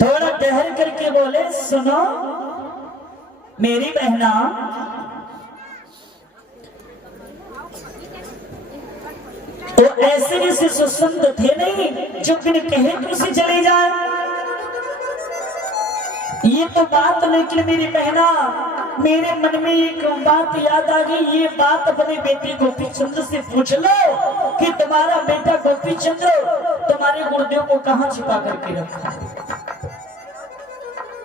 थोड़ा ठहर करके बोले सुनो मेरी बहना, तो ऐसे जैसे सुसंत थे नहीं जो बिन कहे तुमसे चले जाए, ये तो बात। लेकिन मेरी बहना मेरे मन में एक बात याद आ गई, ये बात अपने बेटे गोपी चंद्र से पूछ लो कि तुम्हारा बेटा गोपी चंद्र तुम्हारे गुरुदेव को कहां छिपा करके रखा।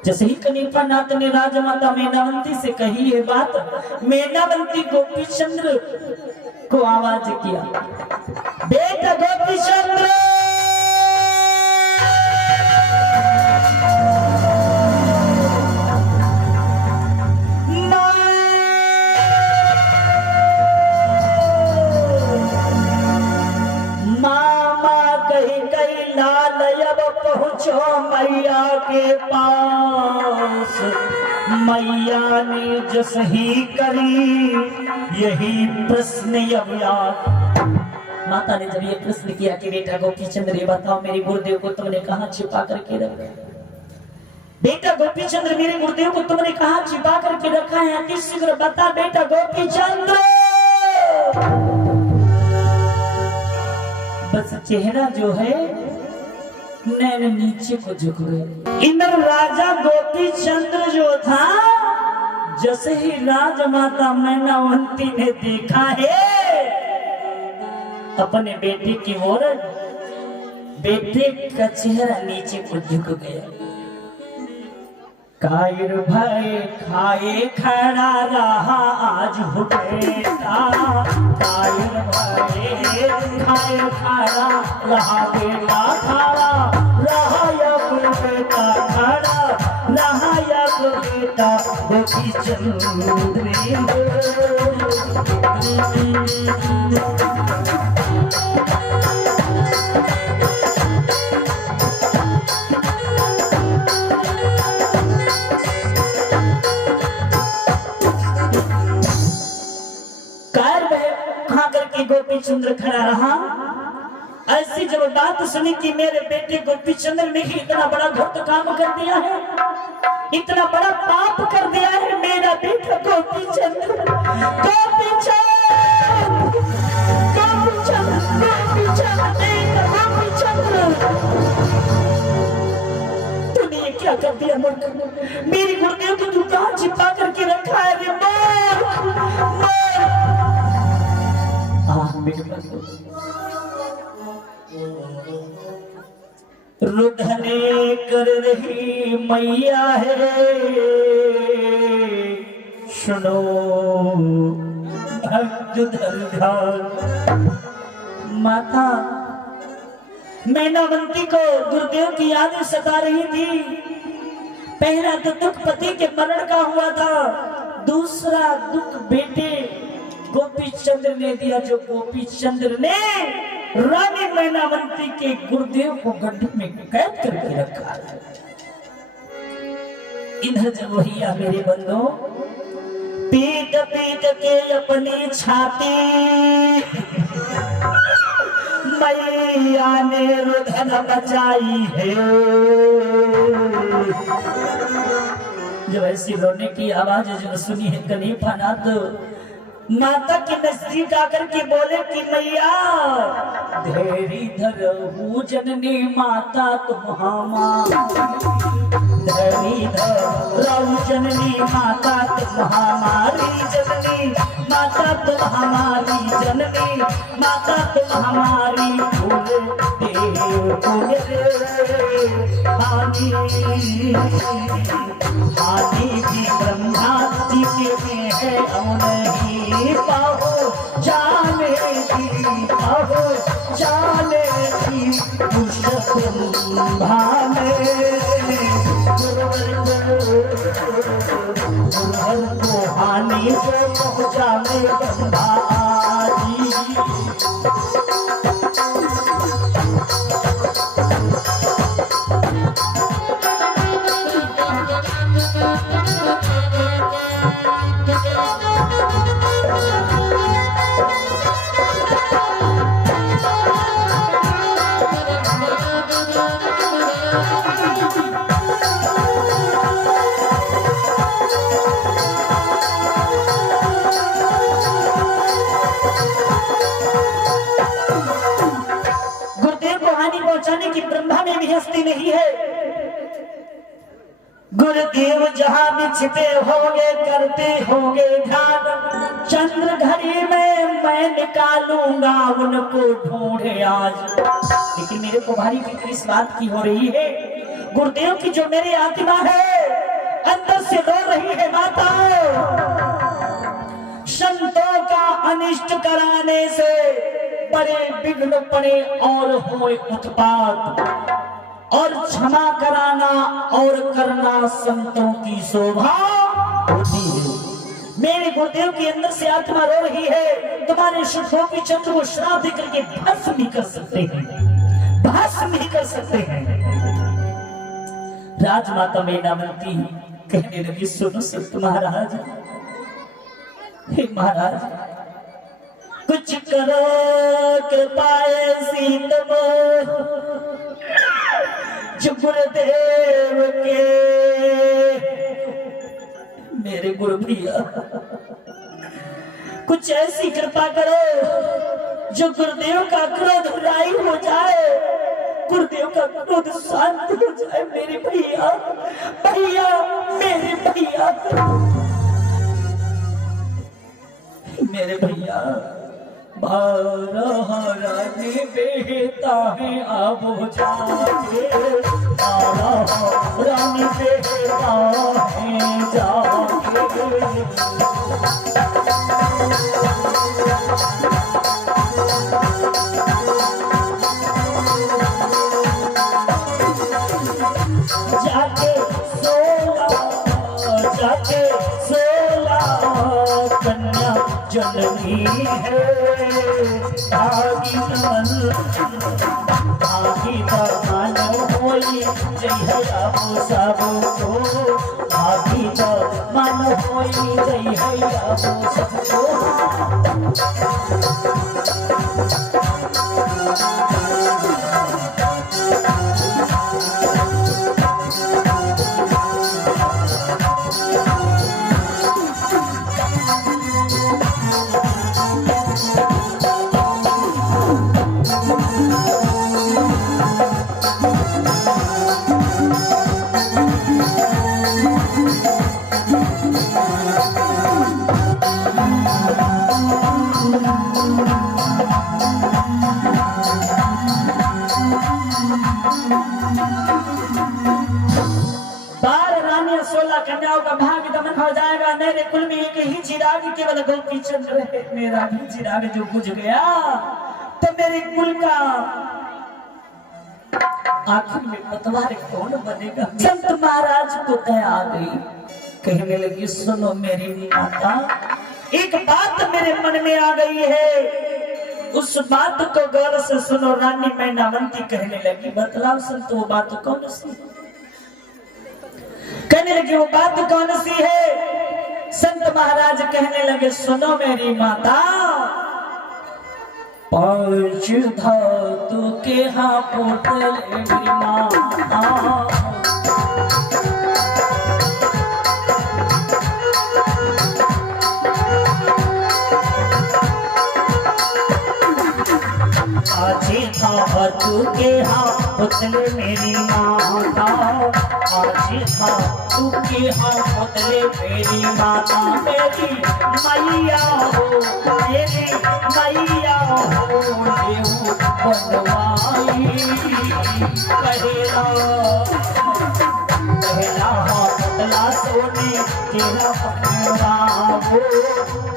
जैसे ही कनिपा नाथ ने राजमाता मैनावंती से कही ये बात, मैनावंती गोपी चंद्र को आवाज किया, बेटा गोपी चंद्र, पहुंचो मैया के पास। मैया ने जस ही करी यही प्रश्न अव्यात। माता ने जब ये प्रश्न किया कि बेटा गोपी चंद्र ये बताओ मेरे गुरुदेव को तुमने कहां छिपा करके रखा है, बेटा गोपी चंद्र मेरे गुरुदेव को तुमने कहां छिपा करके रखा है, अति शीघ्र बता बेटा गोपी चंद्र। बस चेहरा जो है नैन नीचे को झुक गए। इंद्र राजा गोपी चंद्र जो था, जैसे ही राजमाता मैनावंती ने देखा है अपने बेटे की ओर, बेटे का चेहरा नीचे को झुक गया। कायर भय खाए खड़ा रहा आज हो बेटा, कायर भय खाए खड़ा रहा बेटा, खड़ा रहा अब बेटा, खड़ा रहा अब बेटा गोपी चंद्र। गोपी चंद्र खड़ा रहा। ऐसी जब बात सुनी कि मेरे बेटे गोपी चंद्र ने ही इतना बड़ा घोट काम कर दिया है, इतना बड़ा पाप कर दिया है, मेरा बेटा गोपी चंद्र, गोपी चंद्र, गोपी चंद्र, गोपी चंद्र, गोपी चंद्र, तूने ये क्या कर दिया मूर्ख? मेरी गुरुदेव को तू कहां छिपा करके रखा है रे? मेरे बंधु, रुधने कर रही मैया है, सुनो भक्त धरधार। माता मैनावंती को गुरुदेव की यादें सता रही थी। पहला तो दुख पति के मरण का हुआ था, दूसरा दुख बेटे गोपी चंद्र ने दिया, जो गोपी चंद्र ने रानी मैनावंती के गुरुदेव को गड्ढे में कैद करके रखा। इधर जब भैया मेरे बंधु पीट पीट के अपनी छाती मैया ने रुधन बचाई है। जब ऐसी रोने की आवाज जब सुनी है कनीफानाथ माता के नजदीक आकर के बोले कि मैया धैर्य धरहु जननी माता तुम हमारी, धरहु जननी माता तुम हमारी जननी, माता तुम हमारी जननी, माता तुम हमारी हानि भी ब्रह्मा जी के में है नहीं पाओ जाने की, पाओ जाने की भाने को हानि से पहुँचा में ब्रह्मा जी। ब्रह्मा में भी हस्ती नहीं है। गुरुदेव जहां भी छिपे होंगे करते होंगे ध्यान, चंद्र घड़ी में मैं निकालूंगा उनको ढूंढे आज। लेकिन मेरे को भारी फिक्र इस बात की हो रही है, गुरुदेव की जो मेरी आत्मा है अंदर से रो रही है। माता संतों का अनिष्ट कराने से बड़े विघ्न पड़े और होए उत्पात, और क्षमा कराना और करना संतों की शोभा होती है। मेरे गुरुदेव के अंदर से आत्मा रो रही है, तुम्हारे सुखों की चंद्र को श्राप देकर के भस्म नहीं कर सकते हैं, भस्म नहीं कर सकते हैं। राजमाता मैनावंती कहने लगी, सुनो संत महाराज, हे महाराज कुछ करो के पाए सीतम जो गुरुदेव के। मेरे गुरु भैया कुछ ऐसी कृपा करो जो गुरुदेव का क्रोध राई हो जाए, गुरुदेव का क्रोध शांत हो जाए। मेरे भैया, भैया मेरे भैया, मेरे भैया बारह रानी बेहता है अब जाके, बारह रानी बेहता है जाके। जाके सोला कन्या जननी है, भागी मन होई जय आपो सबो को, भागी मन होई जय आपो सबको। 15 16 कन्याओं का भाग दमन हो जाएगा। मेरे कुल में एक ही चिराग केवल गोपी चंद्र है। मेरा भी चिराग जो बुझ गया तो मेरे कुल का आखिर में पतवार कौन बनेगा। संत महाराज को दया आ गई, कहने लगी सुनो मेरी माता, एक बात मेरे मन में आ गई है, उस बात को गौर से सुनो। रानी मैनावंती कहने लगी बतलाओ संत वो बात कौन सी। कहने लगी वो बात कौन सी है। संत महाराज कहने लगे सुनो मेरी माता, 5 धातु के हाँ पुतले मेरी माता, आजे धातु के हाँ पुतले मेरी माता, आजे धातु के हाँ पुतले मेरी माता, मेरी मैया हो, मेरी मैया हो, देव बनवाई पहला हाँ पुतला सोने तेरा बनवाओ,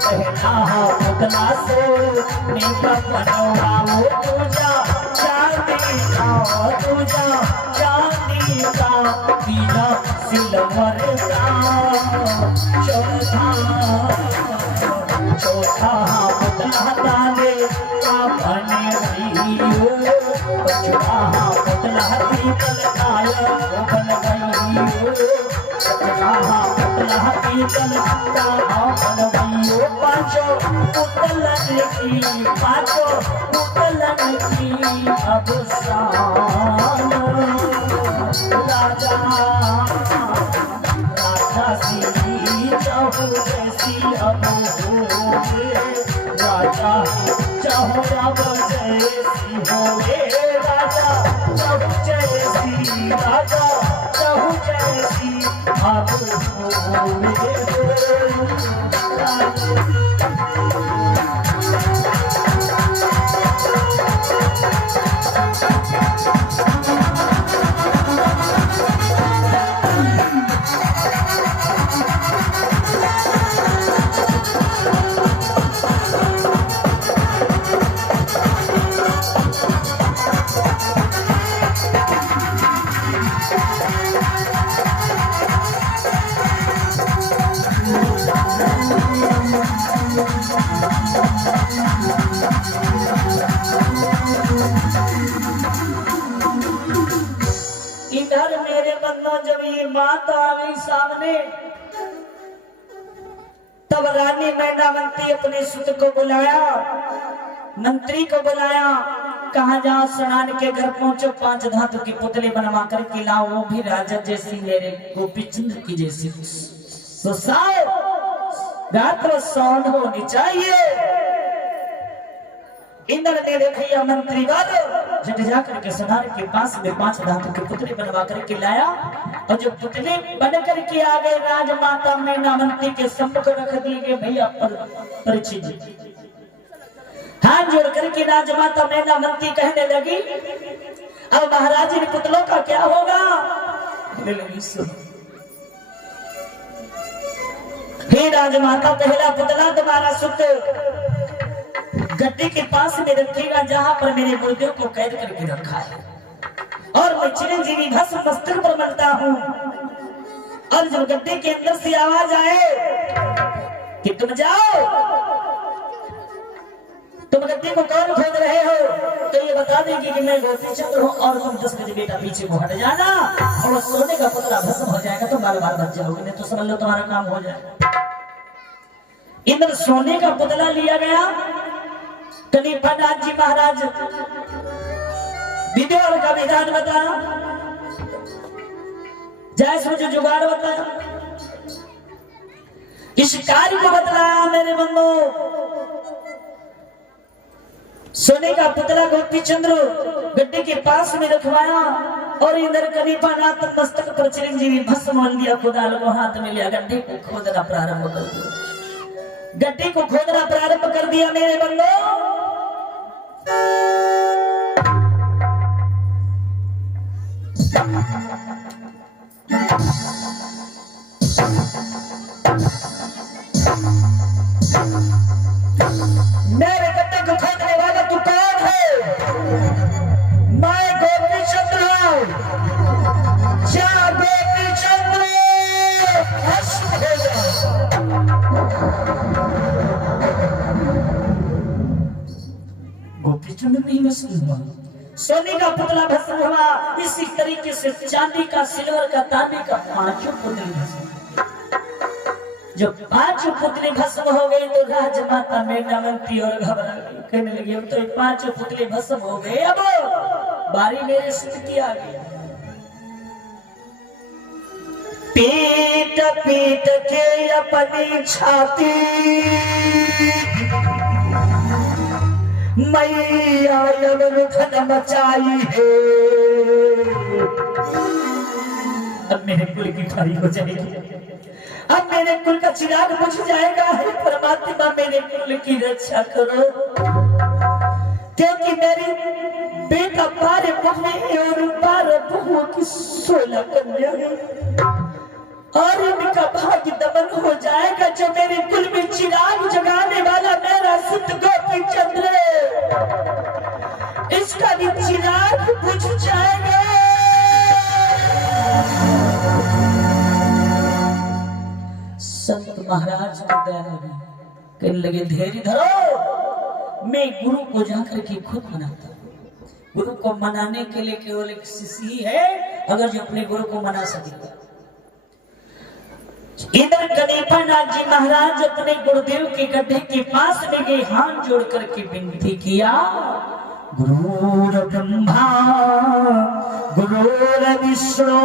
पहला हाँ पुतला सोने का बनवाओ, तुझा चांदी का, तुझा चांदी का, पीला सिल्वर का, चौथा पुतला ताले का बने रही, पचवा पुतला पीतल काया बन गई, पचवा पुतला पीतल का बन गई, पांचों पुतलन की, पांचों पुतलन की अब शान राजा, राजा सी चाहू जैसी अब होगे, राजा चाहो अब जैसी होगे, राजा चाहू जैसी, राजा चाहू जैसी अब होगे। इधर मेरे बंदों जब ये बात आ गई सामने, तब रानी मैनावंती अपने सुत को बुलाया, मंत्री को बुलाया, कहा जाओ सनान के घर पहुंचो, 5 धातु के पुतले बनवा करके लाओ, वो भी राजा जैसी मेरे गोपी चंद्र की जैसी रात्र सौन होनी चाहिए। इंद्र ने देखा मंत्री वालों झट जाकर के सनान के पास में 5 धातु के पुतले बनवा करके लाया, और जो पुतले बन करके आ गए राजमाता मैनावंती के सम्मुख रख दिए गए। भैया परीक्षित जी हाथ जोड़ करके राजमाता मैनावंती कहने लगी अब महाराज इन पुतलों का क्या होगा। हे राजमाता, पहला पुतला तुम्हारा सुत गड्ढे के पास में रखेगा जहां पर मेरे गुरुदेव को कैद करके रखा है, और मैं चिरंजीवी भस्म मस्तक पर मरता हूं, और जब गड्ढे के अंदर से आवाज आए कि तुम जाओ, तुम गड्ढे को कौन खोद रहे हो, तो ये बता देगी कि मैं गोपी चंद्र हूं, और तुम 10 बजे बेटा पीछे को हट जाना, और सोने का पुतला भस्म हो जाएगा तो बार बार बच जाओगे, नहीं तो समझ लो तुम्हारा काम हो जाए। इंद्र सोने का पुतला लिया गया। कनिपनाथ जी महाराज विद्यार का विधान बताया, जैसे मुझे जुगाड़ बताया, इस कार्य को बतलाया मेरे बंधु। सोने का पुतला गोपी चंद्र गड्ढे के पास में रखवाया, और इंद्र कनिपनाथ मस्तक पर चिरंजीवी भस्म लिया, कुदाल को हाथ में लिया, गड्ढे को खोदना प्रारंभ कर दिया। गड्ढे को खोदना प्रारंभ कर दिया मेरे बंधु। ठंड नहीं भस्म हुआ, सोने का पुतला भस्म हुआ, इसी तरीके से चांदी का, सिल्वर का, तांबे का 5 पुतले भस्म। जब 5 पुतले भस्म हो गए तो राजमाता मेघनावती और घबरा गई, कहने लगी अब तो 5 पुतले भस्म हो गए, अब बारी मेरे सुत की आ गई। पीट पीट के अपनी छाती मैया यमरुधन मचाई है, अब मेरे कुल की खारी हो जाएगी, अब मेरे कुल का चिराग बुझ जाएगा। हे परमात्मा मेरे कुल की रक्षा करो, क्योंकि मेरी बेटा 12 बहुएं और 12 बहुओं की 16 कन्या है, और इनका भाग्य दमन हो जाएगा। जो मेरे कुल में चिराग जगाने वाला मेरा सुत गोपी चंद्र, इसका भी चिराग बुझ जाएगा। संत महाराज को दया लगी, कहने लगे धैर्य धरो, मैं गुरु को जाकर के खुद मनाता हूं। गुरु को मनाने के लिए केवल एक शिष्य ही है, अगर जो अपने गुरु को मना सके। इधर गणेशनाथ जी महाराज अपने गुरुदेव के गड्ढे के पास में गए, हाथ जोड़ करके विनती किया, गुरुर ब्रह्मा गुरुर विष्णु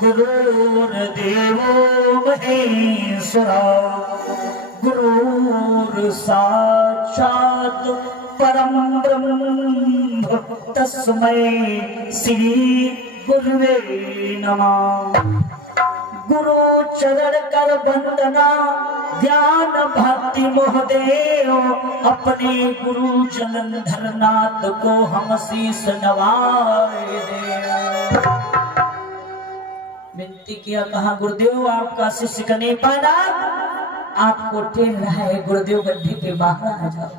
गुरुर्देवो महेश्वरा गुरुर साक्षात् परम ब्रह्म तस्मै श्री गुरुवे नमः। गुरु चरण कर वंदना ज्ञान भक्ति मोहदेव, अपने गुरु जलंधर नाथ को हम शीस नवाए दे। विनती किया, कहा गुरुदेव आपका शिष्य गणेशनाथ आपको टेल रहा है, गुरुदेव गड्ढे के बाहर आ जाओ।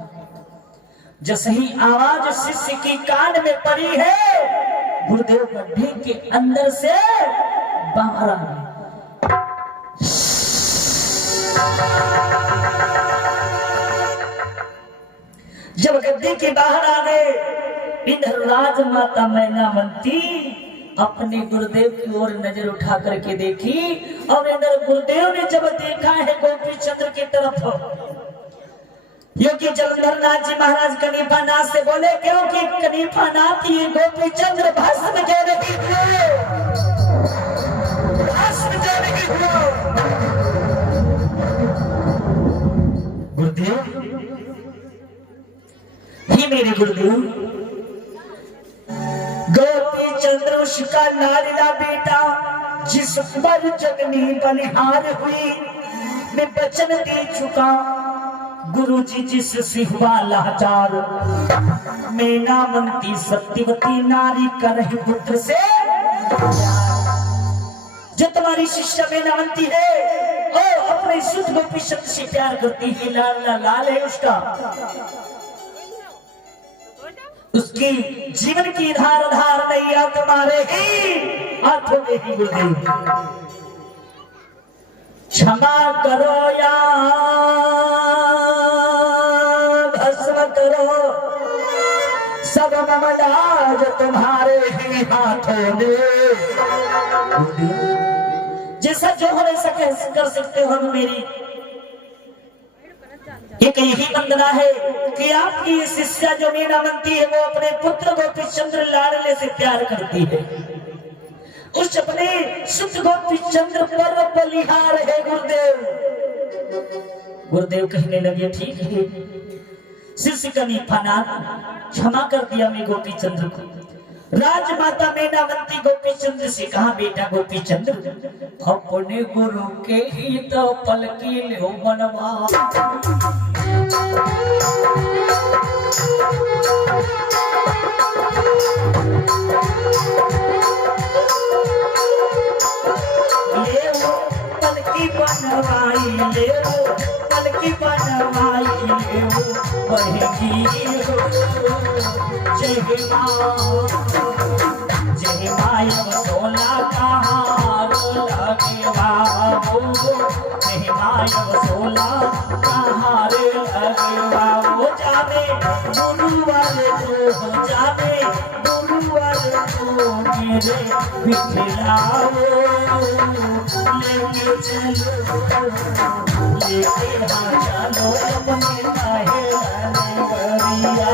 जैसे ही आवाज शिष्य की कान में पड़ी है, गुरुदेव गड्ढे के अंदर से बाहर आ गए। जब गड्ढे के बाहर आ गए, इधर राजमाता मैनावती अपने गुरुदेव की ओर नजर उठा करके देखी, और इधर गुरुदेव ने जब देखा है गोपी चंद्र की तरफ, योगी जलंधर नाथ जी महाराज गणेशनाथ से बोले, क्योंकि गणेशनाथ ये गोपी चंद्र भस्म के नहीं हुए, भस्म के नहीं हुए। गुरुदेव ही मेरे गुरुदेव, गोपी चंद्र उसका लाडला बेटा, जिस पर जगनी बलिहार हुई, मैं वचन दे चुका, गुरु जी जिस से हुआ लाचार, मैनावती सत्यवती नारी कर पुत्र से, जो तुम्हारी शिष्या मैनावती है, ओ अपने सुत गोपी शब्द से प्यार करती है, लाल लाल है उसका, उसकी जीवन की धार धार नैया तुम्हारे ही हाथों में ही गुरुदेव। क्षमा करो या भस्म करो, सब ममदाज तुम्हारे ही हाथों में। जैसा जो हो सके कर सकते हो, मेरी एक यही वंदना है कि आपकी ये शिष्या जो मैनावती है, वो अपने पुत्र गोपी चंद्र लाडले से प्यार करती है, उस अपने सुत गोपी चंद्र पर बलिहार है गुरुदेव। गुरुदेव कहने लगे, ठीक है शिष्य गणेशनाथ क्षमा कर दिया मैं गोपी चंद्र को। राजमाता मैनावती गोपी चंद्र से कहा, बेटा गोपी चंद्र, अपने गुरु के ही तो पलकी ले बनवा, ले वो पलकी बनवाई, ले वो पलकी बनवाई, ले वो बहेगी जय माँ जय माया सोला कहाँ लगे वो मेहमायब सोला कहारे लगवा वो जाने गुरुवर को हो जाने गुरुवर को मेरे बिठलाओ लेके चलो लेके चलो अपने महल नगरिया।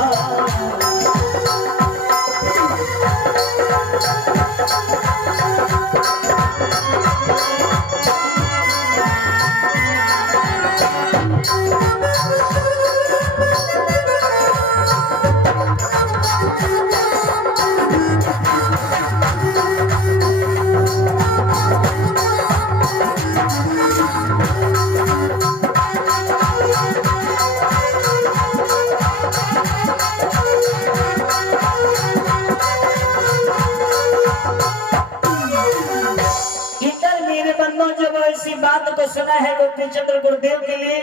बात को सुना है गोपी चंद्र गुरुदेव के लिए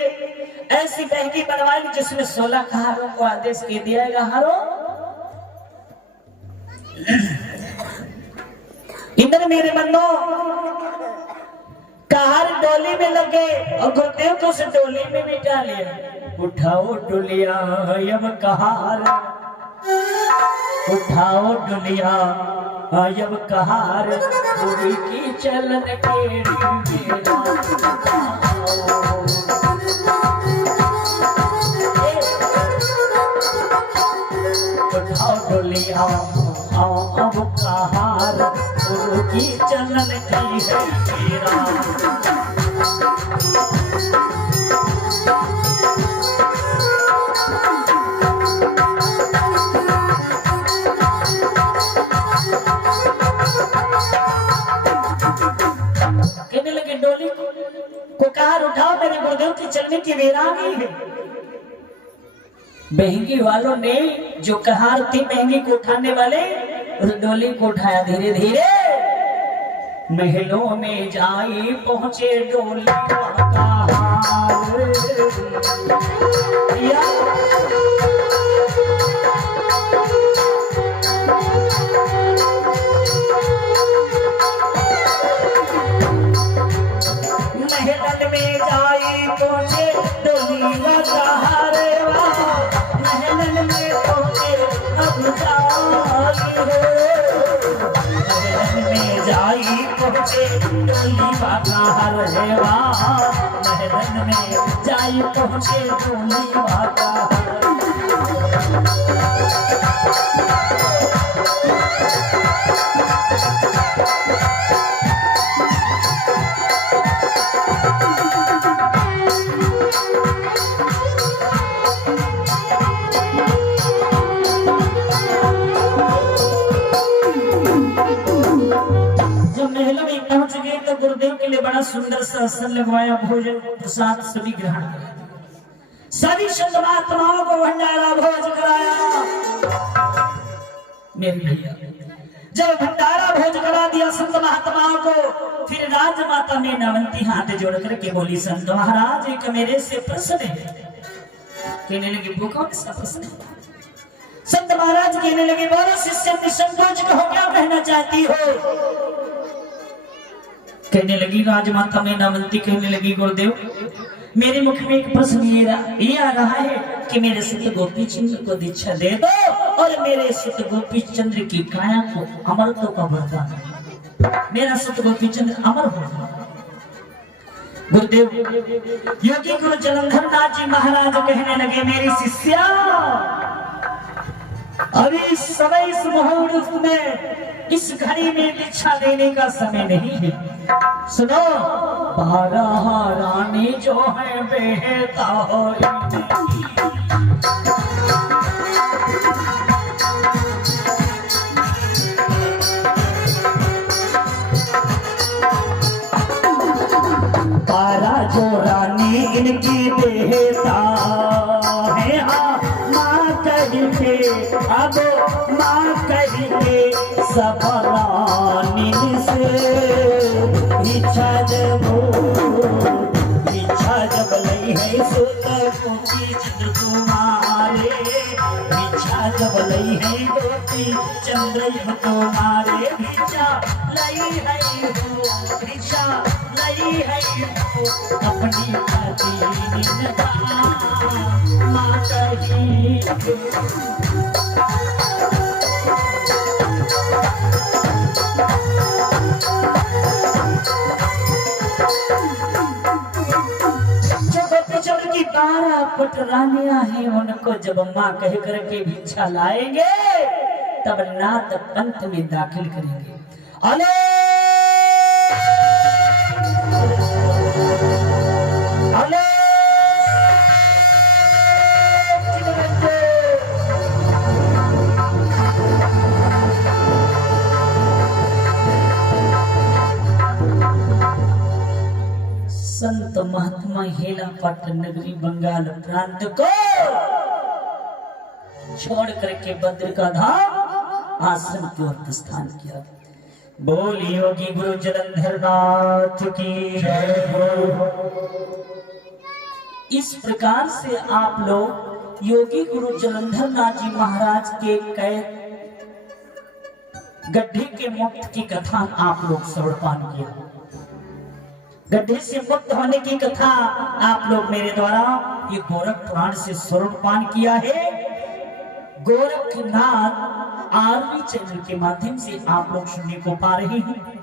ऐसी बहकी बनवाई जिसमें 16 कहारों को आदेश दे दिया है। हारो इधर मेरे बंदो कहार डोली में लगे और गुरुदेव को उस डोली में बिठा लिया। उठाओ डोलिया अब कहार उठाओ डोलिया आयब कहार गुरु की चलन के उठाओ डोलिया आओ अब कहार गुरु की चलन की है मेरा। डोली को कहार उठाओ मेरे गुरुदेव की चलने की वीरानी है। बहंगी वालों ने जो कहार थी बहंगी को उठाने वाले उस डोली को उठाया धीरे धीरे महलों में जाई पहुंचे डोली महलन में जाई पहुंचे डोली कहारे महलन में पहुंचे अब महलन में जाई पहुंचे डोली कहार हेवा महलन में जाई पहुंचे डोली कहार। गुरुदेव के लिए बड़ा सुंदर सा आसन लगवाया, भोजन प्रसाद सभी ग्रहण किया, सभी संत महात्माओं को भंडारा भोज कराया। मेरे भैया जब भंडारा भोज करा दिया संत महात्माओं को, फिर राजमाता में नावंती हाथ जोड़ करके बोली संत महाराज एक मेरे से प्रश्न है। कहने लगी वो कौन सा प्रश्न है? संत महाराज कहने लगे बोलो शिष्य निसंकोच कहो क्या कहना चाहती हो? कहने लगी राजमाता में नावंती कहने लगी गुरुदेव मेरे मुख में एक प्रश्न ये आ रहा है कि मेरे सुत गोपी चंद्र को दीक्षा दे दो और मेरे सुत गोपी चंद्र की काया को अमरत्व का वरदान, मेरा सुत गोपी चंद्र अमर हो। गुरुदेव योगी गुरु जलंधर नाथ जी महाराज कहने लगे मेरी शिष्या अभी समय इस मुहूर्त में इस घड़ी में दीक्षा देने का समय नहीं है। सुनो 12 रानी जो है बेहता हो पारा जो रानी इनकी देहता है हाँ माँ कहिए अब माँ कहिए सब रानी से इच्छा जब लई है सुत गोपी चंद्र तुम्हारे इच्छा जब लई है गोपी चंद्र तुम्हारे भिक्षा लाई है हो भिक्षा लाई है हो अपनी माता ही की 12 पटरानियां हैं, उनको जब माँ कह करके भिक्षा लाएंगे तब नाथ पंथ में दाखिल करेंगे। अले अले संत महात्मा हेला पाटन नगरी बंगाल प्रांत को छोड़ करके बद्र का धाम आश्रम की ओर प्रस्थान किया। बोल योगी गुरु जलंधर नाथ की जय। इस प्रकार से आप लोग योगी गुरु जलंधर नाथ जी महाराज के कैद गड्ढे के मुक्त की कथा आप लोग श्रवण किया। गड्ढे से मुक्त होने की कथा आप लोग मेरे द्वारा ये गोरख पुराण से श्रवण किया है। गोरखनाथ आरवी चैनल के माध्यम से आप लोग सुनने को पा रहे हैं।